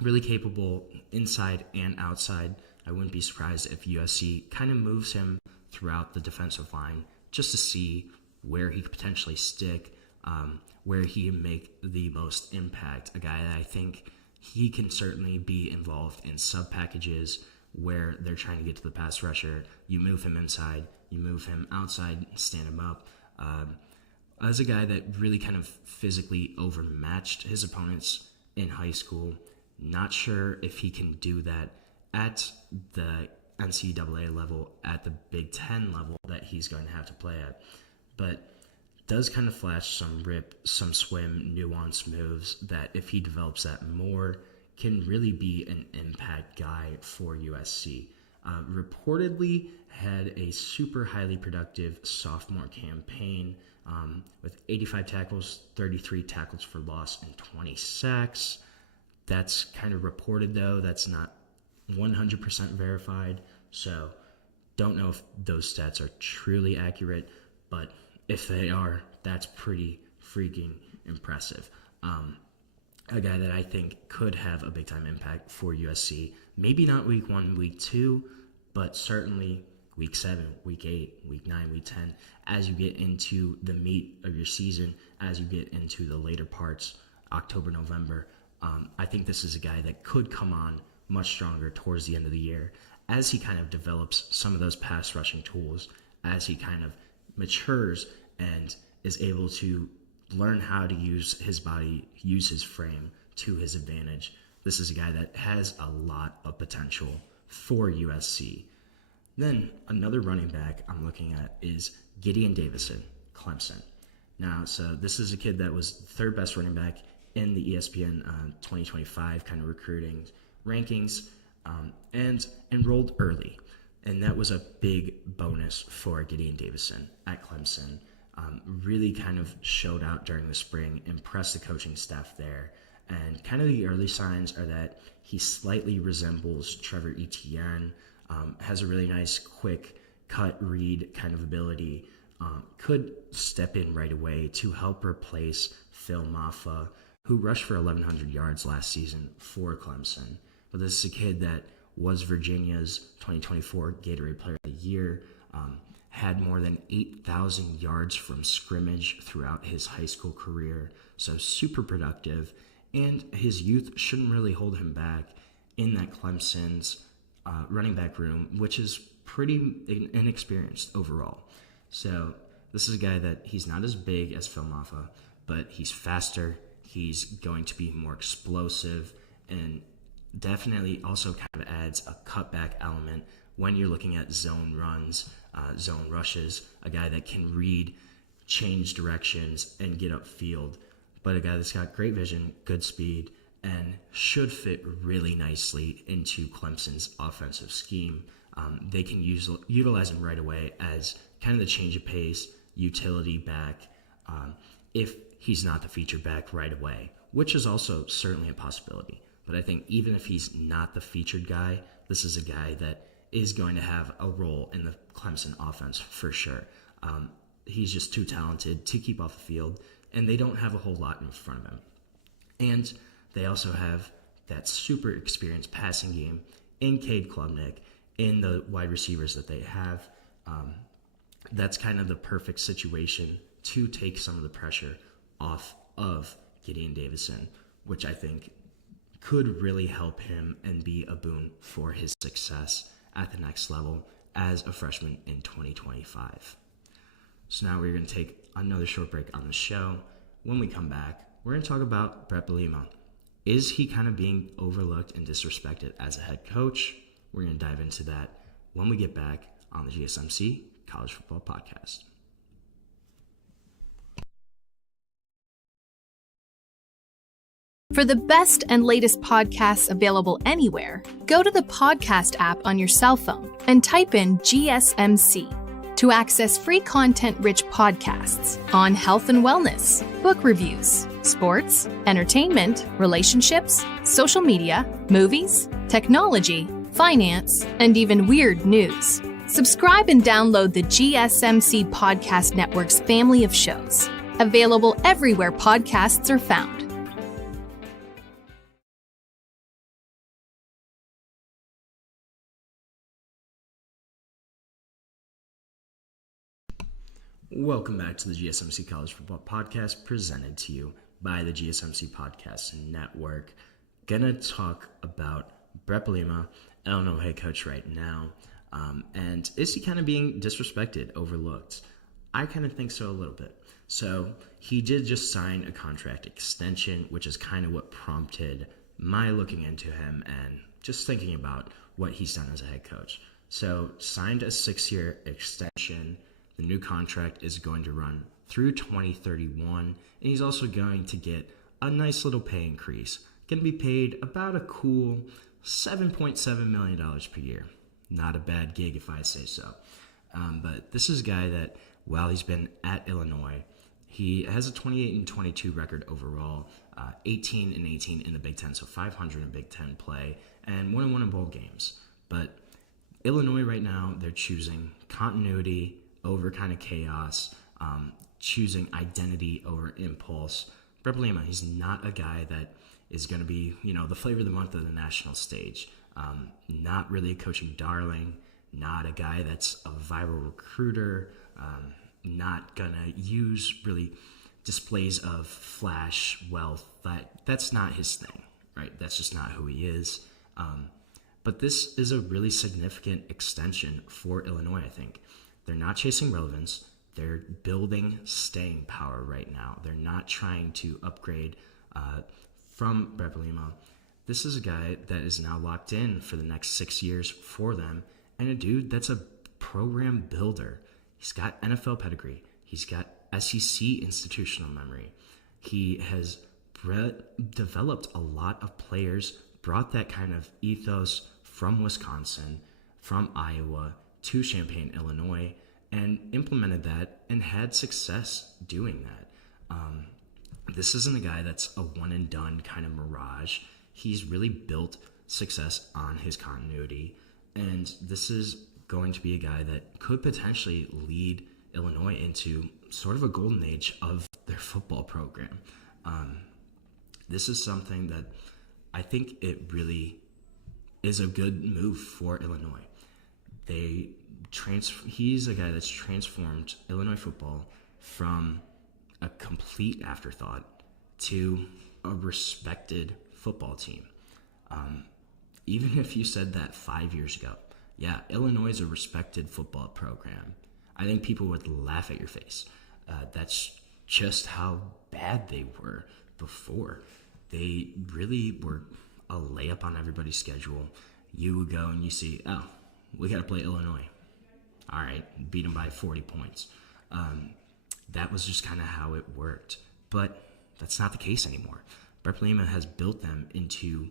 Really capable inside and outside. I wouldn't be surprised if USC kind of moves him throughout the defensive line just to see where he could potentially stick, where he can make the most impact. A guy that I think he can certainly be involved in sub packages where they're trying to get to the pass rusher. You move him inside, you move him outside, stand him up. As a guy that really kind of physically overmatched his opponents in high school, not sure if he can do that at the NCAA level, at the Big Ten level that he's going to have to play at. But does kind of flash some rip, some swim, nuance moves that if he develops that more, can really be an impact guy for USC. Reportedly had a super highly productive sophomore campaign with 85 tackles, 33 tackles for loss, and 20 sacks. That's kind of reported, though. That's not 100% verified. So don't know if those stats are truly accurate, but if they are, that's pretty freaking impressive. A guy that I think could have a big-time impact for USC. Maybe not week 1, week 2, but certainly week 7, week 8, week 9, week 10. As you get into the meat of your season, as you get into the later parts, October, November, I think this is a guy that could come on much stronger towards the end of the year as he kind of develops some of those pass rushing tools, as he kind of matures and is able to learn how to use his body, use his frame to his advantage. This is a guy that has a lot of potential for USC. Then another running back I'm looking at is Gideon Davison, Clemson. Now, so this is a kid that was third best running back in the ESPN 2025 kind of recruiting rankings, and enrolled early. And that was a big bonus for Gideon Davison at Clemson. Really kind of showed out during the spring, impressed the coaching staff there. And kind of the early signs are that he slightly resembles Trevor Etienne, has a really nice quick cut read kind of ability, could step in right away to help replace Phil Maffa, who rushed for 1,100 yards last season for Clemson. But this is a kid that was Virginia's 2024 Gatorade Player of the Year, had more than 8,000 yards from scrimmage throughout his high school career, so super productive, and his youth shouldn't really hold him back in that Clemson's running back room, which is pretty inexperienced overall. So this is a guy that he's not as big as Phil Maffa, but he's faster. He's going to be more explosive and definitely also kind of adds a cutback element when you're looking at zone runs, zone rushes, a guy that can read, change directions, and get upfield, but a guy that's got great vision, good speed, and should fit really nicely into Clemson's offensive scheme. They can utilize him right away as kind of the change of pace, utility back, if he's not the feature back right away, which is also certainly a possibility. But I think even if he's not the featured guy, this is a guy that is going to have a role in the Clemson offense for sure. He's just too talented to keep off the field, and they don't have a whole lot in front of him. And they also have that super experienced passing game in Cade Klubnik, in the wide receivers that they have. That's kind of the perfect situation to take some of the pressure off of Gideon Davison, which I think could really help him and be a boon for his success at the next level as a freshman in 2025. So now we're going to take another short break on the show. When we come back, we're going to talk about Brett Bielema. Is he kind of being overlooked and disrespected as a head coach? We're going to dive into that when we get back on the GSMC College Football Podcast. For the best and latest podcasts available anywhere, go to the podcast app on your cell phone and type in GSMC to access free content-rich podcasts on health and wellness, book reviews, sports, entertainment, relationships, social media, movies, technology, finance, and even weird news. Subscribe and download the GSMC Podcast Network's family of shows, available everywhere podcasts are found. Welcome back to the GSMC College Football Podcast, presented to you by the GSMC Podcast Network. Gonna talk about Brett Bielema, Illinois head coach right now, and is he kind of being disrespected, overlooked? I kind of think so a little bit. So he did just sign a contract extension, which is kind of what prompted my looking into him and just thinking about what he's done as a head coach. So signed a 6-year extension. The new contract is going to run through 2031, and he's also going to get a nice little pay increase. Going to be paid about a cool $7.7 million per year. Not a bad gig if I say so. But this is a guy that, while he's been at Illinois, he has a 28-22 record overall, 18-18 in the Big Ten, so 500 in Big Ten play, and 1-1 in bowl games. But Illinois right now, they're choosing continuity over kind of chaos, choosing identity over impulse. Brett Bielema, he's not a guy that is going to be, the flavor of the month of the national stage. Not really a coaching darling, not a guy that's a viral recruiter, not going to use really displays of flash wealth. That's not his thing, right? That's just not who he is. But this is a really significant extension for Illinois, I think. They're not chasing relevance. They're building staying power right now. They're not trying to upgrade from Brett Bielema. This is a guy that is now locked in for the next 6 years for them, and a dude that's a program builder. He's got NFL pedigree. He's got SEC institutional memory. He has developed a lot of players, brought that kind of ethos from Wisconsin, from Iowa, to Champaign, Illinois, and implemented that and had success doing that. This isn't a guy that's a one-and-done kind of mirage. He's really built success on his continuity, and this is going to be a guy that could potentially lead Illinois into sort of a golden age of their football program. This is something that I think it really is a good move for Illinois. He's a guy that's transformed Illinois football from a complete afterthought to a respected football team. even if you said that 5 years ago, yeah, Illinois is a respected football program, I think people would laugh at your face. That's just how bad they were before. They really were a layup on everybody's schedule. You would go and you see, oh, we got to play Illinois. All right, beat them by 40 points. That was just kind of how it worked. But that's not the case anymore. Brett Bielema has built them into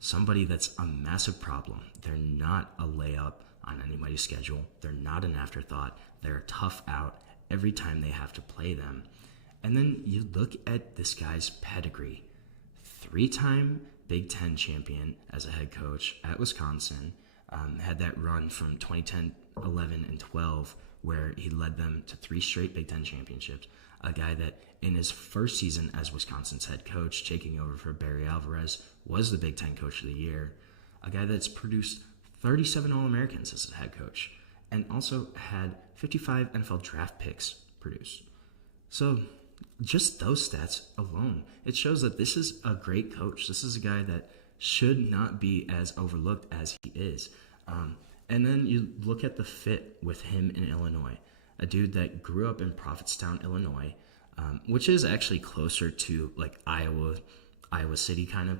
somebody that's a massive problem. They're not a layup on anybody's schedule. They're not an afterthought. They're a tough out every time they have to play them. And then you look at this guy's pedigree. 3-time Big Ten champion as a head coach at Wisconsin. Had that run from 2010, 11, and 12 where he led them to 3 straight Big Ten championships. A guy that in his first season as Wisconsin's head coach, taking over for Barry Alvarez, was the Big Ten Coach of the Year. A guy that's produced 37 All-Americans as a head coach and also had 55 NFL draft picks produced. So just those stats alone, it shows that this is a great coach. This is a guy that should not be as overlooked as he is. And then you look at the fit with him in Illinois, a dude that grew up in Prophetstown, Illinois, which is actually closer to like Iowa City kind of,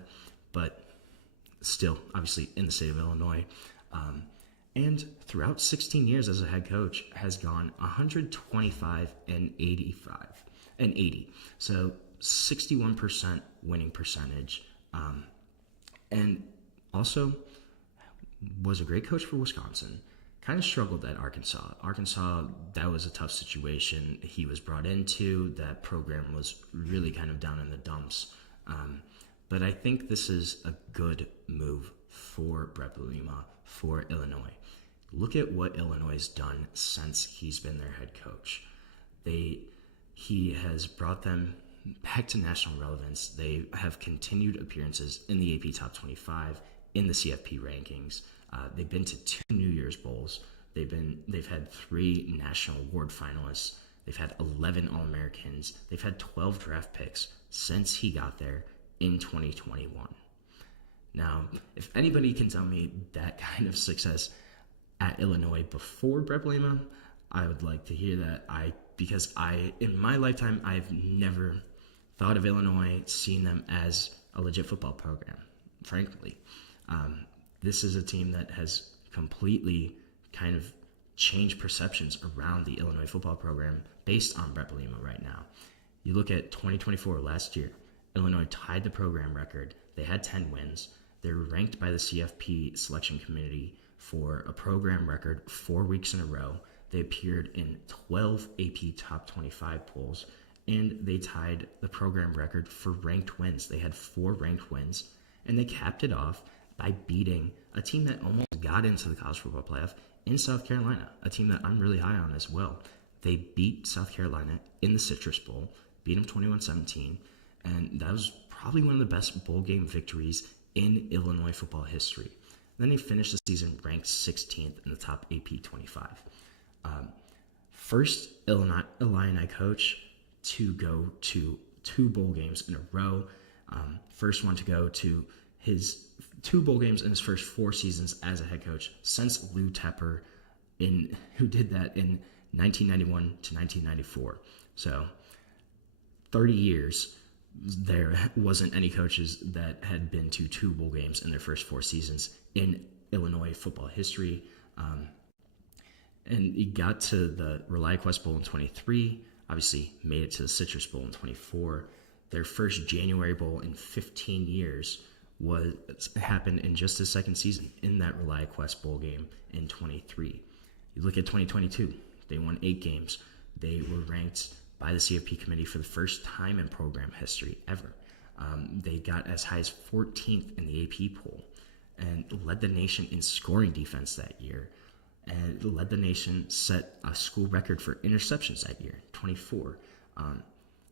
but still obviously in the state of Illinois. And throughout 16 years as a head coach has gone 125 and 85 and 80. So 61% winning percentage. And also was a great coach for Wisconsin. Kind of struggled at Arkansas. Arkansas, that was a tough situation he was brought into. That program was really kind of down in the dumps. But I think this is a good move for Brett Bielema, for Illinois. Look at what Illinois has done since he's been their head coach. He has brought them back to national relevance. They have continued appearances in the AP Top 25, in the CFP rankings. They've been to 2 New Year's Bowls. They've had 3 national award finalists. They've had 11 All-Americans. They've had 12 draft picks since he got there in 2021. Now, if anybody can tell me that kind of success at Illinois before Brett Bielema, I would like to hear that. Because in my lifetime, I've never thought of Illinois, seen them as a legit football program, frankly. This is a team that has completely kind of changed perceptions around the Illinois football program based on Brett Bielema right now. You look at 2024 last year, Illinois tied the program record. They had 10 wins. They were ranked by the CFP selection committee for a program record 4 weeks in a row. They appeared in 12 AP Top 25 polls, and they tied the program record for ranked wins. They had 4 ranked wins, and they capped it off by beating a team that almost got into the college football playoff in South Carolina, a team that I'm really high on as well. They beat South Carolina in the Citrus Bowl, beat them 21-17, and that was probably one of the best bowl game victories in Illinois football history. Then they finished the season ranked 16th in the top AP 25. First Illini coach to go to 2 bowl games in a row. First one to go to his 2 bowl games in his first 4 seasons as a head coach since Lou Tepper, who did that in 1991 to 1994. So 30 years, there wasn't any coaches that had been to 2 bowl games in their first 4 seasons in Illinois football history. And he got to the ReliaQuest Bowl in 23, obviously made it to the Citrus Bowl in 24. Their first January Bowl in 15 years happened in just his second season in that ReliaQuest Bowl game in 23. You look at 2022, they won 8 games. They were ranked by the CFP committee for the first time in program history ever. They got as high as 14th in the AP poll and led the nation in scoring defense that year, and led the nation, set a school record for interceptions that year, 24.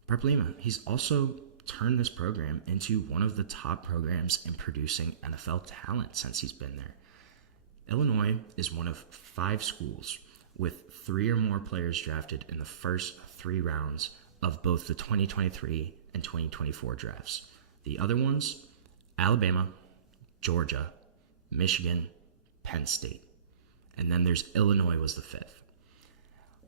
Brett Bielema, he's also turned this program into one of the top programs in producing NFL talent since he's been there. Illinois is one of 5 schools with 3 or more players drafted in the first 3 rounds of both the 2023 and 2024 drafts. The other ones, Alabama, Georgia, Michigan, Penn State. And then there's Illinois was the 5th.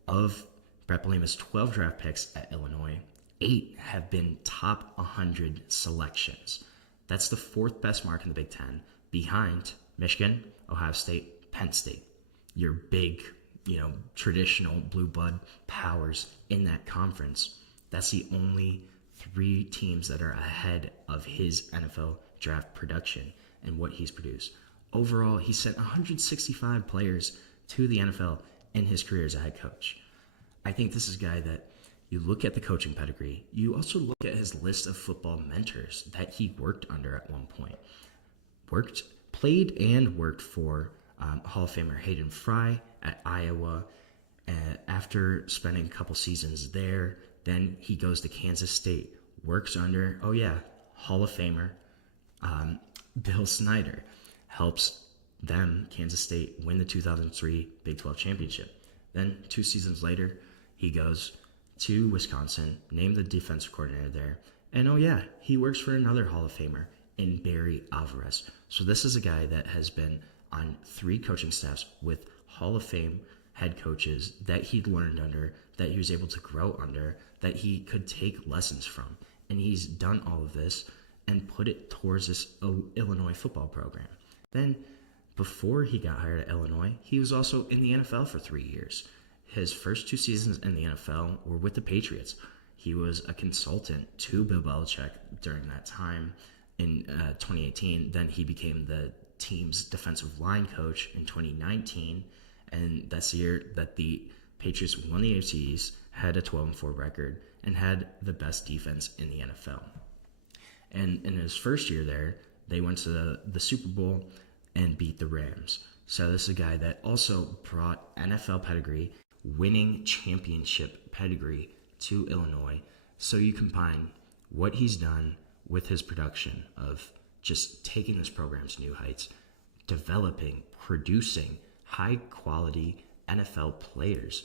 Of Brett Bielema's 12 draft picks at Illinois, 8 have been top 100 selections. That's the 4th best mark in the Big Ten, behind Michigan, Ohio State, Penn State. Your big, traditional blue blood powers in that conference. That's the only 3 teams that are ahead of his NFL draft production and what he's produced. Overall, he sent 165 players to the NFL in his career as a head coach. I think this is a guy that you look at the coaching pedigree. You also look at his list of football mentors that he worked under at one point. Played and worked for Hall of Famer Hayden Fry at Iowa. After spending a couple seasons there, then he goes to Kansas State. Works under, Hall of Famer Bill Snyder. Helps them, Kansas State, win the 2003 Big 12 championship. Then 2 seasons later, he goes to Wisconsin, named the defensive coordinator there. And he works for another Hall of Famer in Barry Alvarez. So this is a guy that has been on 3 coaching staffs with Hall of Fame head coaches that he'd learned under, that he was able to grow under, that he could take lessons from. And he's done all of this and put it towards this Illinois football program. Then, before he got hired at Illinois, he was also in the NFL for 3 years. His first 2 seasons in the NFL were with the Patriots. He was a consultant to Bill Belichick during that time in 2018. Then he became the team's defensive line coach in 2019. And that's the year that the Patriots won the AFC East, had a 12-4 record, and had the best defense in the NFL. And in his first year there, they went to the Super Bowl and beat the Rams. So this is a guy that also brought NFL pedigree, winning championship pedigree to Illinois. So you combine what he's done with his production of just taking this program to new heights, developing, producing high-quality NFL players,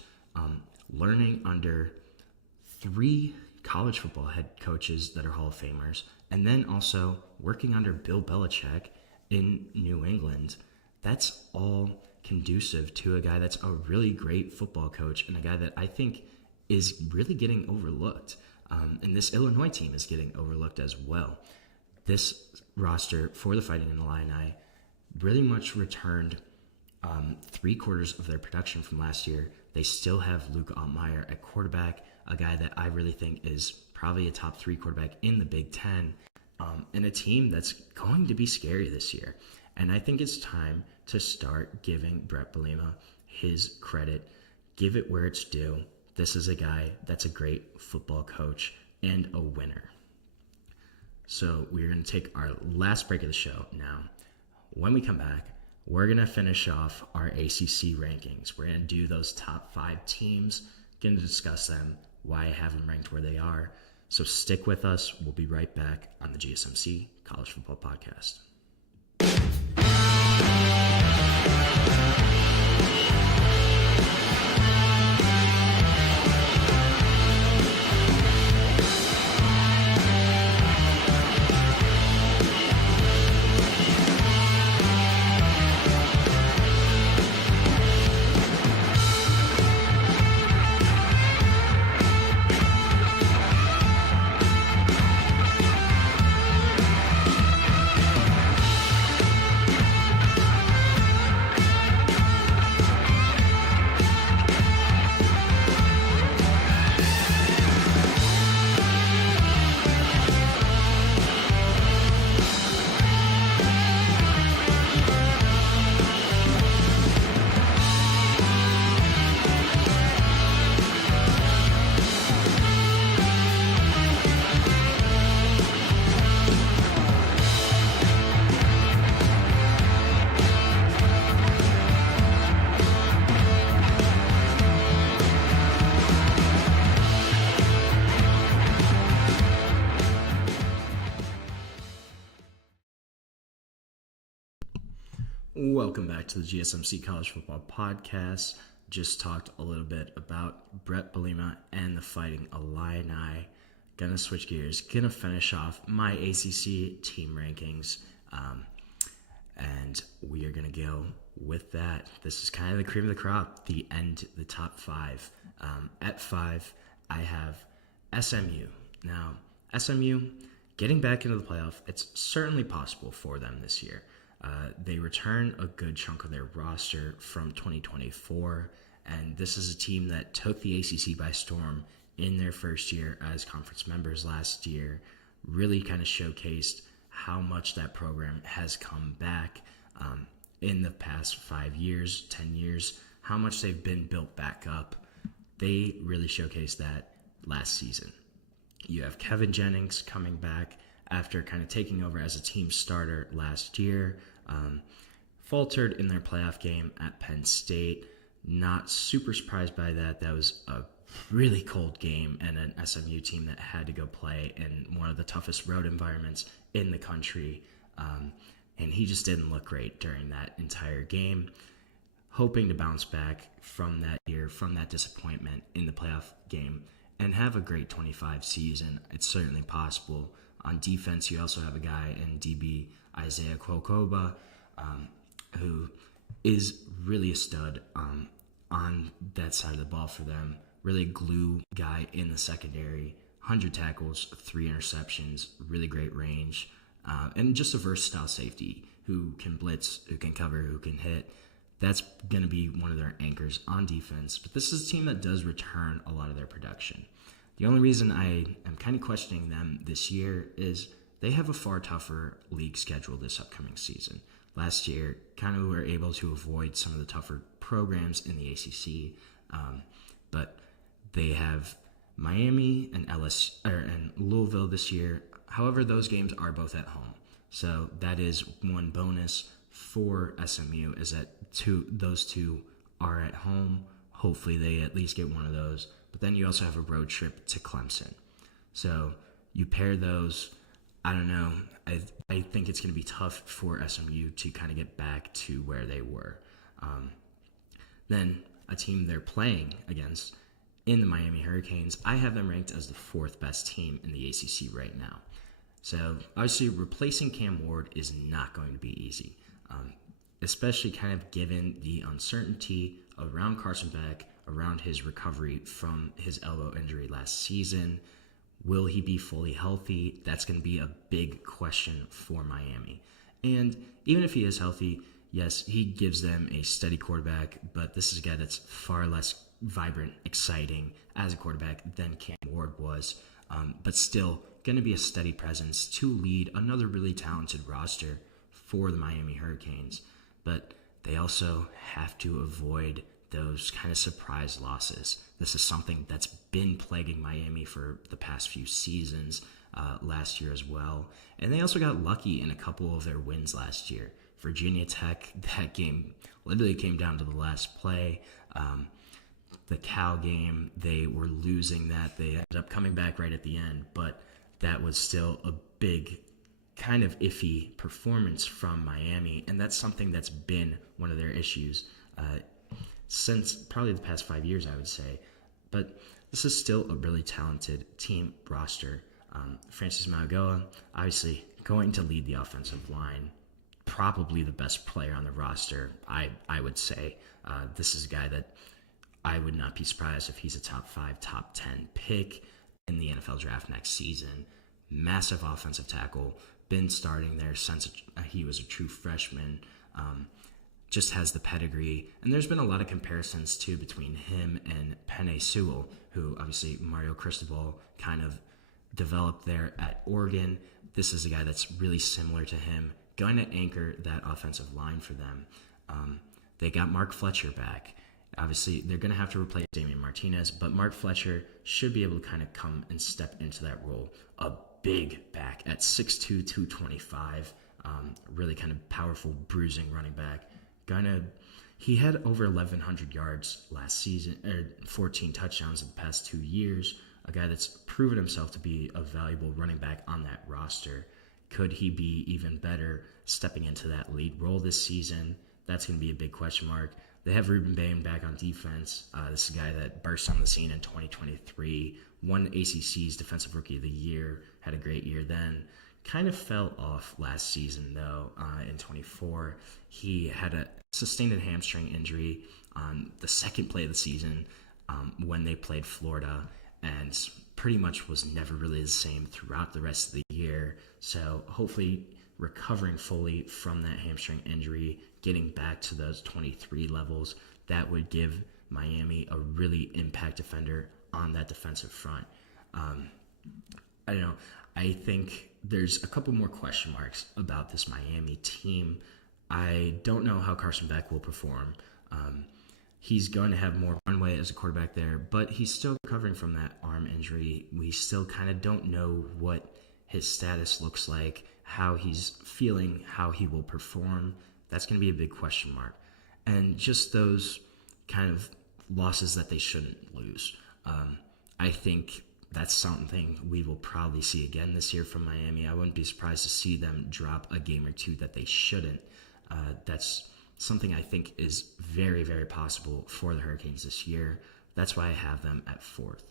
learning under 3 college football head coaches that are Hall of Famers, and then also working under Bill Belichick in New England. That's all conducive to a guy that's a really great football coach and a guy that I think is really getting overlooked. And this Illinois team is getting overlooked as well. This roster for the Fighting Illini really much returned 3/4 of their production from last year. They still have Luke Altmaier at quarterback, a guy that I really think is probably a top 3 quarterback in the Big Ten, and a team that's going to be scary this year. And I think it's time to start giving Brett Bielema his credit, give it where it's due. This is a guy that's a great football coach and a winner. So we're going to take our last break of the show now. When we come back, we're going to finish off our ACC rankings. We're going to do those top 5 teams, going to discuss them, why I have them ranked where they are. So stick with us. We'll be right back on the GSMC College Football Podcast. Welcome back to the GSMC College Football Podcast. Just talked a little bit about Brett Bielema and the Fighting Illini. Gonna switch gears. Gonna finish off my ACC team rankings. And we are going to go with that. This is kind of the cream of the crop, the top 5. At 5, I have SMU. Now, SMU getting back into the playoff, it's certainly possible for them this year. They return a good chunk of their roster from 2024, and this is a team that took the ACC by storm in their first year as conference members last year, really kind of showcased how much that program has come back in the past 5 years, 10 years, how much they've been built back up. They really showcased that last season. You have Kevin Jennings coming back after kind of taking over as a team starter last year. Faltered in their playoff game at Penn State. Not super surprised by that. That was a really cold game and an SMU team that had to go play in one of the toughest road environments in the country. And he just didn't look great during that entire game. Hoping to bounce back from that year, from that disappointment in the playoff game, and have a great 25 season. It's certainly possible. On defense, you also have a guy in DB, Isaiah Kwokoba, who is really a stud on that side of the ball for them. Really glue guy in the secondary. 100 tackles, 3 interceptions, really great range, and just a versatile safety who can blitz, who can cover, who can hit. That's going to be one of their anchors on defense. But this is a team that does return a lot of their production. The only reason I am kind of questioning them this year is they have a far tougher league schedule this upcoming season. Last year, kind of were able to avoid some of the tougher programs in the ACC, but they have Miami and and Louisville this year. However, those games are both at home, so that is one bonus for SMU is that those two are at home. Hopefully, they at least get one of those. But then you also have a road trip to Clemson, so you pair those. I don't know. I think it's going to be tough for SMU to kind of get back to where they were. Then a team they're playing against in the Miami Hurricanes, I have them ranked as the 4th best team in the ACC right now. So obviously replacing Cam Ward is not going to be easy, especially kind of given the uncertainty around Carson Beck, around his recovery from his elbow injury last season. Will he be fully healthy? That's going to be a big question for Miami. And even if he is healthy, yes, he gives them a steady quarterback, but this is a guy that's far less vibrant, exciting as a quarterback than Cam Ward was, but still going to be a steady presence to lead another really talented roster for the Miami Hurricanes. But they also have to avoid those kind of surprise losses. This is something that's been plaguing Miami for the past few seasons, last year as well. And they also got lucky in a couple of their wins last year. Virginia Tech, that game literally came down to the last play. The Cal game, they were losing that. They ended up coming back right at the end, but that was still a big kind of iffy performance from Miami, and that's something that's been one of their issues since probably the past 5 years, I would say. But this is still a really talented team roster. Francis Mauigoa, obviously going to lead the offensive line, probably the best player on the roster, I would say. This is a guy that I would not be surprised if he's a top 5, top 10 pick in the NFL draft next season. Massive offensive tackle, been starting there since he was a true freshman. Just has the pedigree. And there's been a lot of comparisons, too, between him and Penei Sewell, who obviously Mario Cristobal kind of developed there at Oregon. This is a guy that's really similar to him, going to anchor that offensive line for them. They got Mark Fletcher back. Obviously, they're going to have to replace Damian Martinez, but Mark Fletcher should be able to kind of come and step into that role. A big back at 6'2", 225, really kind of powerful, bruising running back. He had over 1,100 yards last season, 14 touchdowns in the past 2 years. A guy that's proven himself to be a valuable running back on that roster. Could he be even better stepping into that lead role this season? That's going to be a big question mark. They have Ruben Bain back on defense. This is a guy that burst on the scene in 2023, won ACC's Defensive Rookie of the Year, had a great year then. kind of fell off last season, though. In 24, he had a sustained a hamstring injury on the second play of the season when they played Florida, and pretty much was never really the same throughout the rest of the year. So hopefully recovering fully from that hamstring injury, getting back to those 23 levels, that would give Miami a really impact defender on that defensive front. I don't know. I think there's a couple more question marks about this Miami team. I don't know how Carson Beck will perform. He's going to have more runway as a quarterback there, but he's still recovering from that arm injury. We still kind of don't know what his status looks like, how he's feeling, how he will perform. That's going to be a big question mark. And just those kind of losses that they shouldn't lose. I think that's something we will probably see again this year from Miami. I wouldn't be surprised to see them drop a game or two that they shouldn't. That's something I think is very, very possible for the Hurricanes this year. That's why I have them at 4th.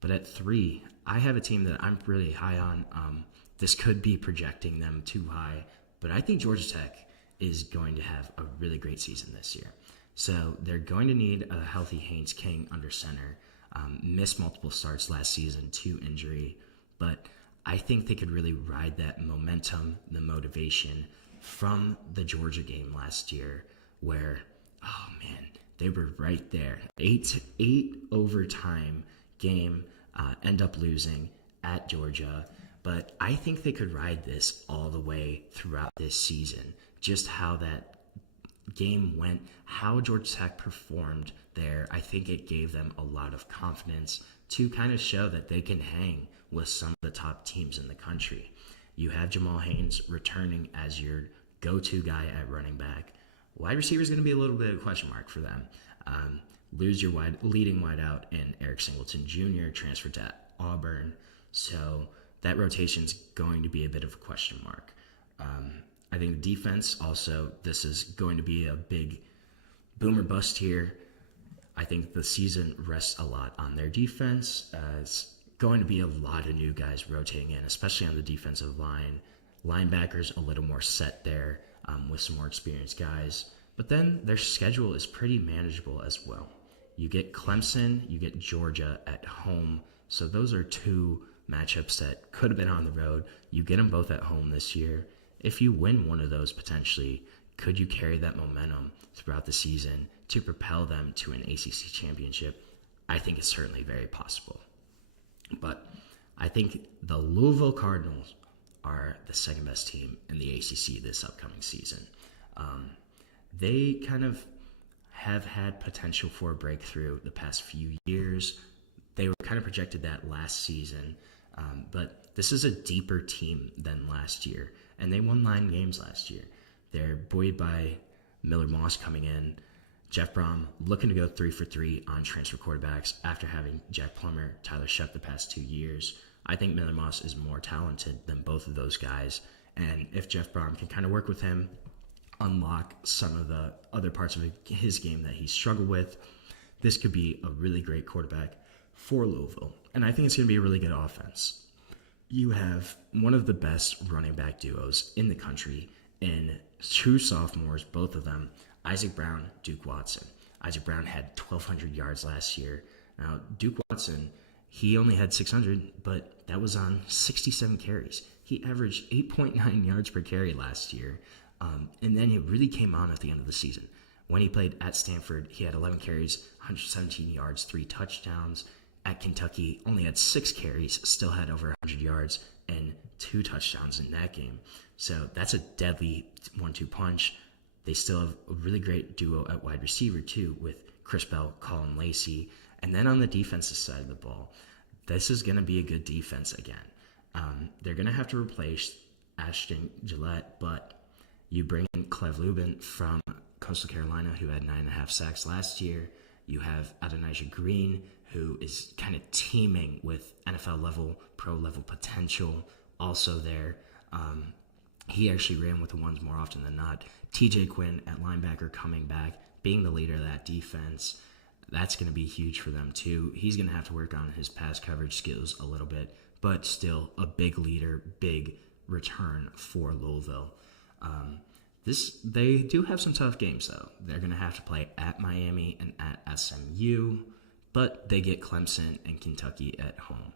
But at 3, I have a team that I'm really high on. This could be projecting them too high, but I think Georgia Tech is going to have a really great season this year. So they're going to need a healthy Haynes King under center. Missed multiple starts last season to injury, but I think they could really ride that momentum, the motivation from the Georgia game last year where, oh man, they were right there. 8 overtime game, end up losing at Georgia. But I think they could ride this all the way throughout this season. Just how that game went, how Georgia Tech performed there, I think it gave them a lot of confidence to kind of show that they can hang with some of the top teams in the country. You have Jamal Haynes returning as your go-to guy at running back. Wide receiver is going to be a little bit of a question mark for them. Lose your leading wideout in Eric Singleton Jr., transferred to Auburn. So that rotation is going to be a bit of a question mark. I think the defense also, this is going to be a big boom or bust here. I think the season rests a lot on their defense. It's going to be a lot of new guys rotating in, especially on the defensive line. Linebackers a little more set there with some more experienced guys. But then their schedule is pretty manageable as well. You get Clemson, you get Georgia at home. So those are 2 matchups that could have been on the road. You get them both at home this year. If you win one of those potentially, could you carry that momentum throughout the season to propel them to an ACC championship? I think it's certainly very possible. But I think the Louisville Cardinals are the second best team in the ACC this upcoming season. They kind of have had potential for a breakthrough the past few years. They were kind of projected that last season, but this is a deeper team than last year, and they won 9 games last year. They're buoyed by Miller Moss coming in, Jeff Brom looking to go 3 for 3 on transfer quarterbacks after having Jack Plummer, Tyler Shep the past 2 years. I think Miller Moss is more talented than both of those guys, and if Jeff Brom can kind of work with him, unlock some of the other parts of his game that he struggled with, this could be a really great quarterback for Louisville. And I think it's going to be a really good offense. You have one of the best running back duos in the country in true sophomores, both of them, Isaac Brown, Duke Watson. Isaac Brown had 1,200 yards last year. Now, Duke Watson, he only had 600, but that was on 67 carries. He averaged 8.9 yards per carry last year, and then it really came on at the end of the season. When he played at Stanford, he had 11 carries, 117 yards, 3 touchdowns. At Kentucky, only had 6 carries, still had over 100 yards, and 2 touchdowns in that game. So that's a deadly 1-2 punch. They still have a really great duo at wide receiver, too, with Chris Bell, Colin Lacey. And then on the defensive side of the ball, this is going to be a good defense again. They're going to have to replace Ashton Gillette, but you bring in Cleve Lubin from Coastal Carolina, who had 9.5 sacks last year. You have Adonijah Green, who is kind of teaming with NFL level, pro level potential also there. He actually ran with the ones more often than not. TJ Quinn at linebacker coming back, being the leader of that defense. That's going to be huge for them too. He's going to have to work on his pass coverage skills a little bit, but still a big leader, big return for Louisville. They do have some tough games, though. They're going to have to play at Miami and at SMU, but they get Clemson and Kentucky at home.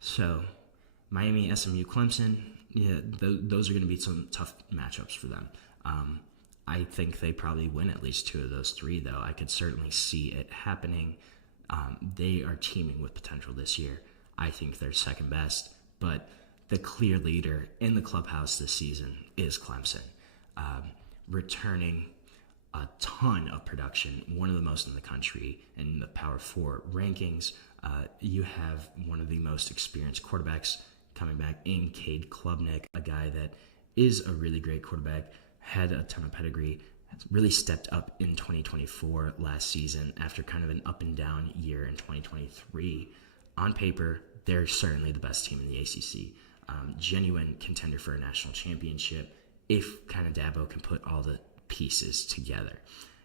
So Miami, SMU, Clemson, yeah, those are going to be some tough matchups for them. I think they probably win at least 2 of those 3, though. I could certainly see it happening. They are teaming with potential this year. I think they're second best, but the clear leader in the clubhouse this season is Clemson. Returning a ton of production, one of the most in the country in the Power 4 rankings. You have one of the most experienced quarterbacks coming back in Cade Klubnik, a guy that is a really great quarterback, had a ton of pedigree, really stepped up in 2024 last season after kind of an up and down year in 2023. On paper, they're certainly the best team in the ACC. Genuine contender for a national championship if kind of Dabo can put all the pieces together.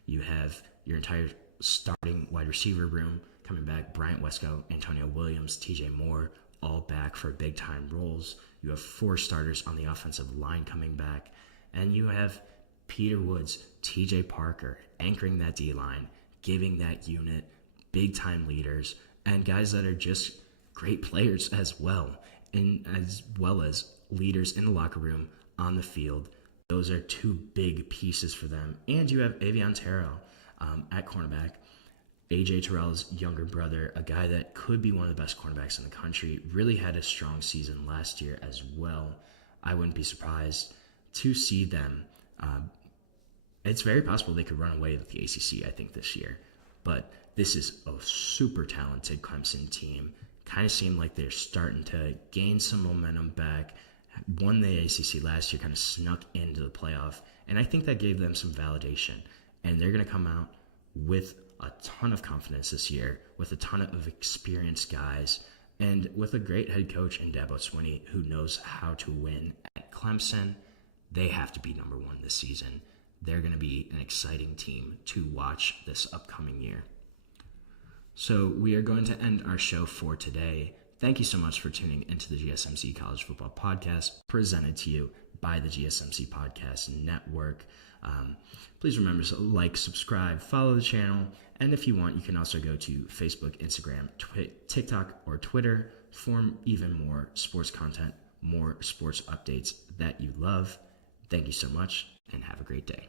You have your entire starting wide receiver room coming back. Bryant Wesco, Antonio Williams, TJ Moore, all back for big-time roles. You have 4 starters on the offensive line coming back. And you have Peter Woods, TJ Parker anchoring that D-line, giving that unit big-time leaders, and guys that are just great players as well as leaders in the locker room, on the field. Those are 2 big pieces for them. And you have Avion Terrell at cornerback, A.J. Terrell's younger brother, a guy that could be one of the best cornerbacks in the country, really had a strong season last year as well. I wouldn't be surprised to see them. It's very possible they could run away with the ACC, I think, this year. But this is a super talented Clemson team. Kind of seemed like they're starting to gain some momentum back. Won the ACC last year, kind of snuck into the playoff, and I think that gave them some validation. And they're going to come out with a ton of confidence this year, with a ton of experienced guys, and with a great head coach in Dabo Swinney who knows how to win at Clemson. They have to be number 1 this season. They're going to be an exciting team to watch this upcoming year. So we are going to end our show for today. Thank you so much for tuning into the GSMC College Football Podcast, presented to you by the GSMC Podcast Network. Please remember to like, subscribe, follow the channel, and if you want, you can also go to Facebook, Instagram, TikTok, or Twitter for even more sports content, more sports updates that you love. Thank you so much, and have a great day.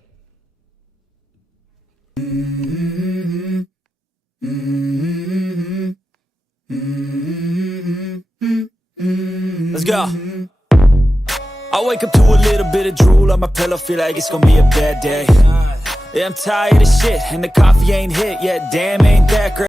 Let's go. I wake up to a little bit of drool on my pillow, feel like it's gonna be a bad day. Yeah, I'm tired of shit, and the coffee ain't hit yet, damn ain't that great.